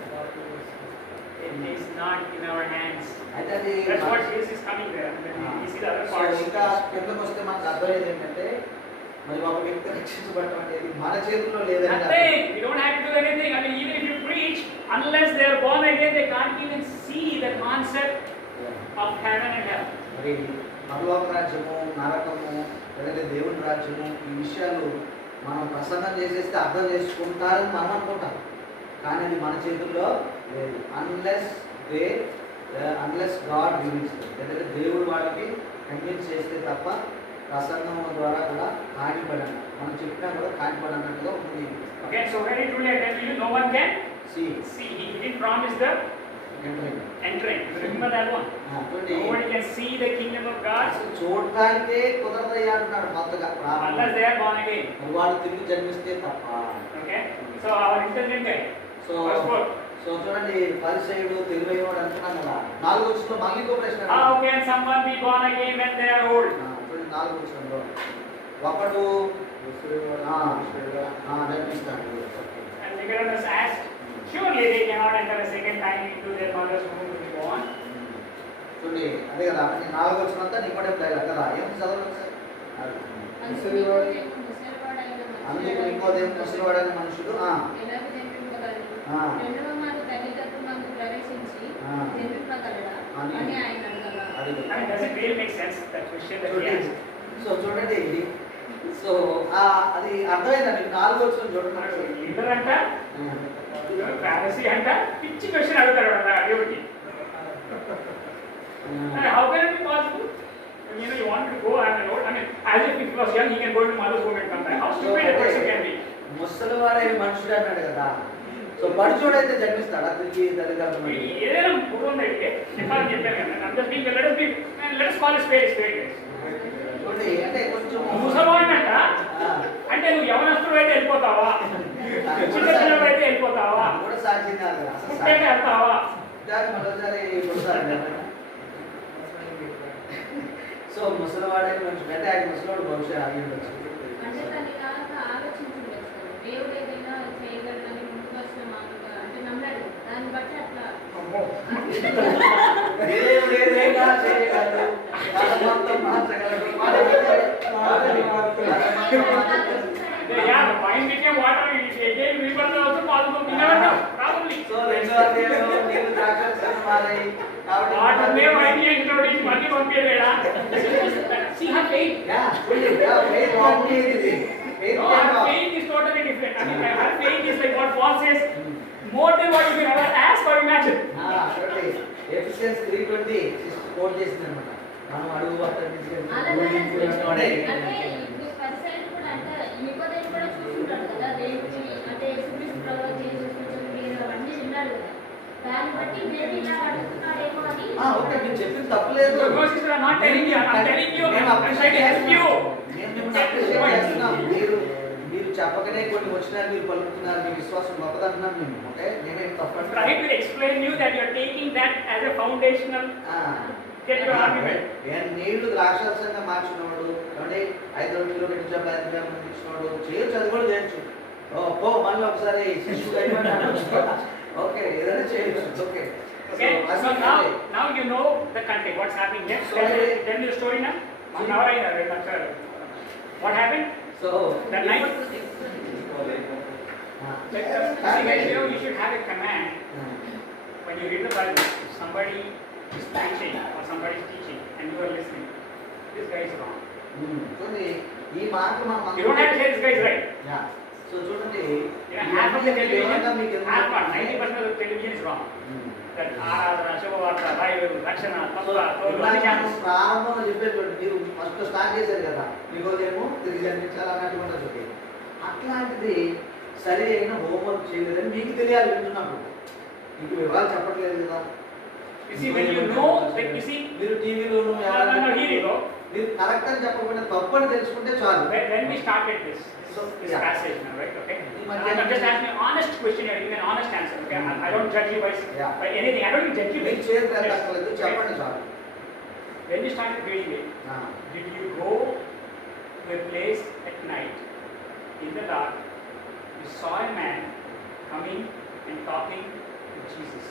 It is not in our hands. అయితే అది That's what Jesus is coming there. We see the other parts. ఇంకా కిందకు వస్తే మనకు అర్థమయ్యేది ఏంటంటే మరి ఒక వ్యక్తి రక్షించబడటం అనేది మన చేతుల్లో లేదని Nothing. We don't have to do anything. I mean, even if you preach, unless they are born again, they can't even see the concept of heaven and hell. మరి పరలోక రాజ్యము, నరకము, లేదంటే దేవుని రాజ్యము, ఈ విషయాలు మనం ప్రసంగం చేసేస్తే అర్థం చేసుకుంటారని మనం అనుకుంటాం, కానీ అది మన చేతుల్లో లేదు. అన్లెస్ గాడ్ రివీల్స్, లేదంటే దేవుడు వాళ్ళకి కన్విన్స్ చేస్తే తప్ప ప్రసంగం ద్వారా కూడా కానిపడను, మనం చెప్పినా కూడా కానిపడన్నట్టుగా ఉంది. Okay, so very truly I tell you, no one can See. He didn't promise the entering. Remember that one. Nobody can see the kingdom of God చూడటానికే కుదరదయ్యా అంటున్నాడు మొత్తగా unless they are born again. వాళ్ళు తిరిగి జన్మిస్తే తప్ప. Okay, so our intelligent guy. So First word. So చూడండి, పరిచయుడు తెలివైనవాడు అంటున్నాం కదా. 4వ వచనంలో మళ్ళీ ఇంకో ప్రశ్న. How can someone be born again when they are old? చూడండి 4వ వచనంలో ఒకడు జన్మిస్తాడు. And Nicodemus asked, surely they cannot enter a second time into their mother's womb to be born. చూడండి అదే కదా, 4వ వచనం అంతా నికోడెము డైలాగ్ కదా. ఏం చదవండి సార్. అందుకు నికోదేము ముసలివాడైన మనుషుడు I mean, does it really make sense, that question that he asked? So చూడండి, సో అది అర్థమైందండి. 4వ వచనం చూడండి. లీడర్ అంట, ఫారిసీ అంట, పిచ్చి క్వశ్చన్ అడుగుతాడు అంట దేవుడికి. How can it be possible? You know, you want to go and Lord, I mean, as if he was young, he can go to mother's womb and come back. How stupid a person can be? ముసలివాడైన మనుషుడు అన్నాడు కదా. సో పడిచోడైతే జన్మిస్తాడు అతనికి తల్లిదండ్రులు. ఏదైనా పూర్వం అయితే చెప్పాలని చెప్పాను కదా. I'm just being, let us call it spade. చూడండి, అంటే కొంచెం ముసలివాడినంట అంటే నువ్వు యవనస్తుడు అయితే వెళ్ళిపోతావా, చిన్నపిల్లడు అయితే వెళ్ళిపోతావా, కూడా సాధ్యం కాదు కదా. అసలు పుట్టేట వెళ్తావా? మరోసారి సో ముసలివాడైన మనుషుడు అంటే ఆయన ముసలివాడు బహుశా అయ్యి ఉండొచ్చు. అంటే తన ఆలోచించుండొచ్చు, దేవుడు ఏదైనా చేయగలడని ముందుకు వచ్చిన మాటగా అంటే నమ్మాడు, దాన్ని బట్టి అట్లా దేవుడు ఏదైనా చేయగలడు, మొత్తం మార్చగలడు. Yeah, the mind became water. Again, rivers also possible. We never know. Probably. So రెండో అధ్యాయంలో నీళ్ళు ద్రాక్షరసం మారాయి కాబట్టి Water may might be introduced. Money పంపేలేడా? See her faith. faith complete ఇది. Faith No, can her faith is totally different. I mean, her faith is like what Paul says, more than what you can ever ask or imagine. చూడండి, ఎఫిషియన్స్ 3:20 కోట్ చేసిందన్నమాట. మనం అడుగు అక్కడ అంటే ఇప్పుడు పరిసరాలు కూడా అంటే నికోదేము కూడా చూసుకుంటాడు కదా, దేవుడిని అంటే యేసుక్రీస్తు ప్రభువు Jesus అవన్నీ విన్నాడు కదా, దాన్ని బట్టి దేవుడు ఇలా అడుగుతున్నాడేమో అని. ఓకే, మీరు చెప్పింది తప్పులేదు. So, no, sister, I'm not telling you. I'm telling you. I'm trying to help you. మీరు చెప్పకనే కొన్ని వచ్చినారు, మీరు పలుకుతున్నారు, మీ విశ్వాసం గొప్పదంటున్నారు మేము. ఓకే, నేనేం I'm తప్పండి. trying to explain you that you're taking that as a foundational get your argument. నీళ్లు ద్రాక్షరసంగా మార్చినవాడు, అంటే 5 రోజుల్లో 2 చపాతీగా ఇచ్చినవాడు చేయొచ్చు, అది కూడా చేయొచ్చు. పో మళ్ళీ ఒకసారి శిష్యుడు అయిపోయినాడు. ఓకే, ఏదైనా చేయొచ్చు. Okay, Okay, so now you know the content. What's happening next? Tell me the story now. 1 hour I have. What happened? So That night. See, guys, you should have a command when you read the Bible. If somebody is preaching or somebody is teaching and you are listening, this guy is wrong. చూడండి, ఈ మాటలు మనం You don't have to say this guy is right. So చూడండి, Half of the television, half not 90% of the television is wrong. That ఆరాధన, శుభవార్త, బైబిల్, రక్షణ, తప్ప, తోలు, అన్ని ఛానల్స్. ప్రారంభంలో చెప్పేటువంటి మీరు ఫస్ట్ స్టార్ట్ చేశారు కదా, నికోదేము తిరిగి జన్మించాలి అన్నట్టు ఉంటుంది. అట్లాంటిది సరి అయిన హోంవర్క్ చేయలేదని మీకు తెలియాలి వింటున్నప్పుడు. మీకు వివరాలు చెప్పట్లేదు కదా. You see, when you know, like you see, మీరు టీవీలోను no, here you go. మీరు కరెక్ట్ అని చెప్పకుండా తప్పు అని తెలుసుకుంటే చాలు. When we started this Yeah. passage now, right? Okay. But I'm just asking an honest question. You're giving an honest answer. Okay. I don't judge you Yeah. by anything. I don't even judge you. మీకు చేతి Yes. ఎత్తక్కర్లేదు, చెప్పండి చాలు. When you started reading it, ఆ. did you go to a place at night in the dark? You saw a man coming and talking to Jesus.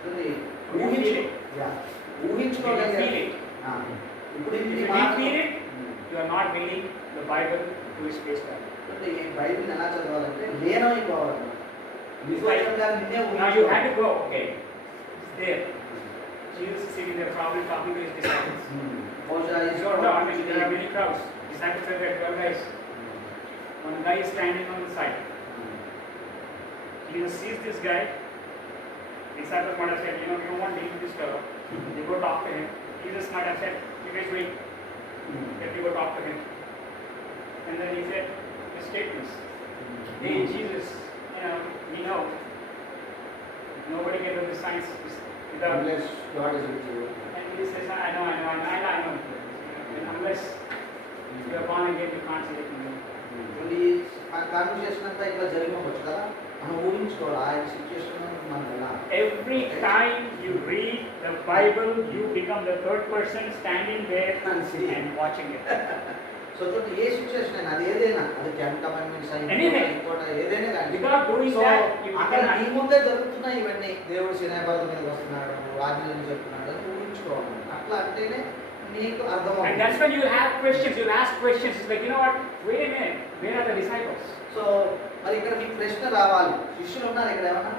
చూడండి, Could you feel it? Yeah. Did you ఊహించుకోగలిగారు. feel it? ఆ. ఇప్పుడు If ఇది you మాట- didn't feel it, you are not reading the Bible to its face value. చూడండి, ఈ బైబిల్ ఎలా చదవాలంటే లీనమైపోవాలి. నిజంగా నిన్నే Now you ఊహించుకోవాలి. had to go, okay. It's there. Jesus is sitting there, probably talking to his disciples. బహుశా ఈ Sure, no, I mean, there are many crowds. Disciples are there, 12 guys. One guy is standing on the side. Jesus sees this guy. Disciples might have said, you know, we don't want to deal with this fellow. They go talk to him. Jesus might have said, you guys wait. Let me go talk to him. And then he said his statements. Hey, Jesus, we know nobody can do the signs without. Unless God is with you. And he says, I know. And unless you are born again, you can't see it. చూడండి, ఆ కాన్వర్సేషన్ అంతా ఇలా జరిగిపోవచ్చు కదా, మనం ఊహించుకోవాలి ఆ సిచ్యుయేషన్ మనం ఎలా. Every time you read the Bible, you become the third person standing there and watching it. So చూడండి, ఏ సిచ్యుయేషన్ అయినా అది ఏదైనా, అది 10 కమాండ్మెంట్స్ Anything. ఏదైనా కానీ Without doing so that, you అక్కడ cannot. నీ ముందే జరుగుతున్నాయి ఇవన్నీ. దేవుడు సినేపర్వతం మీద వస్తున్నాడు, ఆజ్ఞలను చెప్తున్నాడు అని ఊహించుకోవాలి. అట్లా అంటేనే నీకు అర్థం And అవుతుంది. that's when you have questions, you'll ask questions. It's like, you know what? Wait a minute, where are the disciples? So మరి ఇక్కడ మీకు ప్రశ్న రావాలి, శిష్యులు ఉన్నారు ఇక్కడ ఏమన్నా,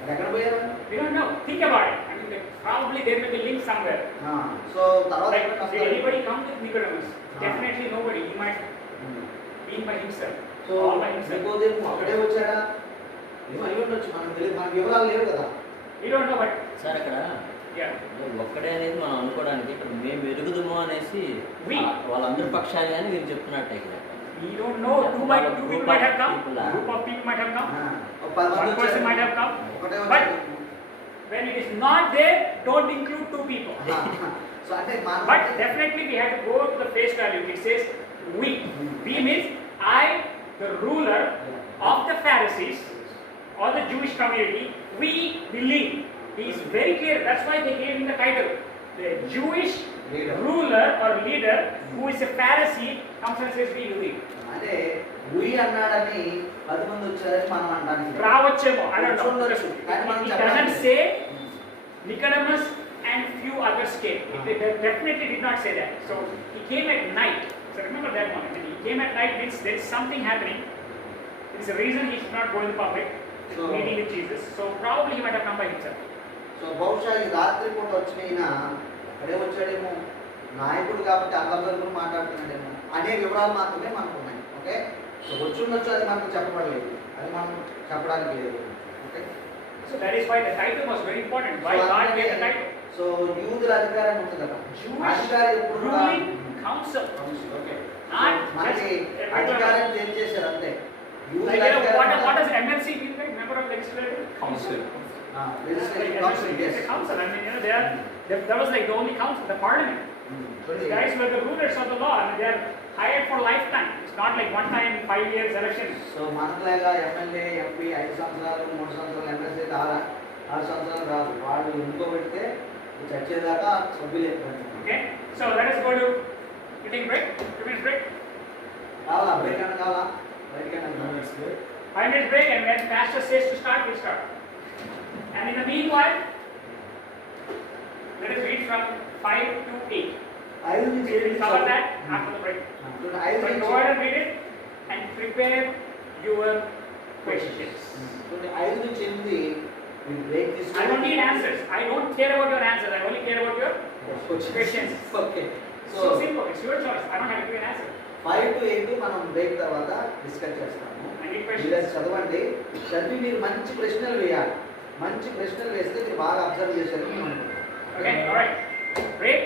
మరి ఎక్కడ పోయారు? We don't know. Think about it. I mean, probably there may be link somewhere. So తర్వాత Like, ఎక్కడ did వస్తారు? anybody come with Nicodemus? Definitely nobody. He might be by himself. So All by himself. నికోదేము అక్కడే వచ్చాడా, ఏమో అయి ఉండొచ్చు, మనకు తెలియదు, మనకు వివరాలు లేవు కదా. We don't know, but sir అక్కడ yeah. ఒక్కడే అనేది మనం అనుకోవడానికి ఇక్కడ మేము ఎరుగుదము అనేసి We. వాళ్ళందరి పక్షాలు కానీ వీళ్ళు చెప్తున్నట్టే ఇక్కడ. We don't know. Two people might have come. Group of people might have come. ఒక 10 మంది One person వచ్చారు. might have come. ఒకటే But వచ్చారు. when it is not there, don't include two people. So అంటే మనం But definitely we have to go to the face value. It says we. We means I, the ruler of the Pharisees or the Jewish community, we believe. He is very clear. That's why they gave him the title. The Jewish Leader. ruler or leader who is a Pharisee comes and says we believe. అంటే ఉయి అన్నాడని 10 మంది వచ్చారని మనం అంటానికి రావచ్చేమో, I don't know. ఉండొచ్చు. కానీ మనం It doesn't చెప్పడానికి say Nicodemus and few others came. It definitely did not say that. So he came at night. So remember that one. When he came at night means there is something happening. There is a reason he should not go in the public So- meeting with Jesus. So probably he might have come by himself. So బహుశా ఈ రాత్రి పూట వచ్చిన ఈయన అక్కడే వచ్చాడేమో, నాయకుడు కాబట్టి అందరితో మాట్లాడుతున్నాడేమో అనే వివరాలు మాత్రమే మనకు ఉన్నాయి. ఓకే, సో వచ్చి ఉండొచ్చు, అది మనకు చెప్పబడలేదు, అది మనం చెప్పడానికి లేదు. Okay, So that is why the title was very important. Why God gave the title? So యూదుల అధికారం ఉంటుంది కదా, Jewish అధికారం ఎప్పుడు కూడా ruling council. ఓకే, Not మనకి just అధికారం చేశారు అంతే. యూదుల like, you know, what అధికారం does MLC mean? Like member of legislative council. legislative Like, council, yes. it's a council. I mean, you know, that was like the only council, the parliament. These guys were the rulers of the law. I mean, they are hired for lifetime. It's not like one time, 5 years election. So మనలాగా MLA MP 5 సంవత్సరాలు 3 సంవత్సరాలు ఎమ్మెల్సీ 6 సంవత్సరాలు రాదు, వాళ్ళు ఇంకో పెడితే చచ్చేదాకా సభ్యులే. Okay? So let us go to, you take break? 2 minutes break? కావాలా బ్రేక్ అన్న కావాలా, బయటకన్నా 5 minutes break, and when pastor says to start, we'll start. And in the meanwhile, let us read from 5 to 8. 5 నుంచి We will cover that after the break. 5 But go ahead and read it and prepare your questions. 5 నుంచి 8 break I don't need answers. I don't care about your answers. I only care about your questions. Okay, so So simple. It's your choice. I don't have to give an answer. 5 to 8 మనం బ్రేక్ తర్వాత డిస్కస్ చేస్తాము. I need మీరు questions. చదవండి, చదివి మీరు మంచి ప్రశ్నలు వేయాలి. మంచి ప్రశ్నలు వేస్తే మీరు బాగా అబ్జర్వ్ చేశారని నేను అనుకుంటున్నాను. Okay? All right. Break.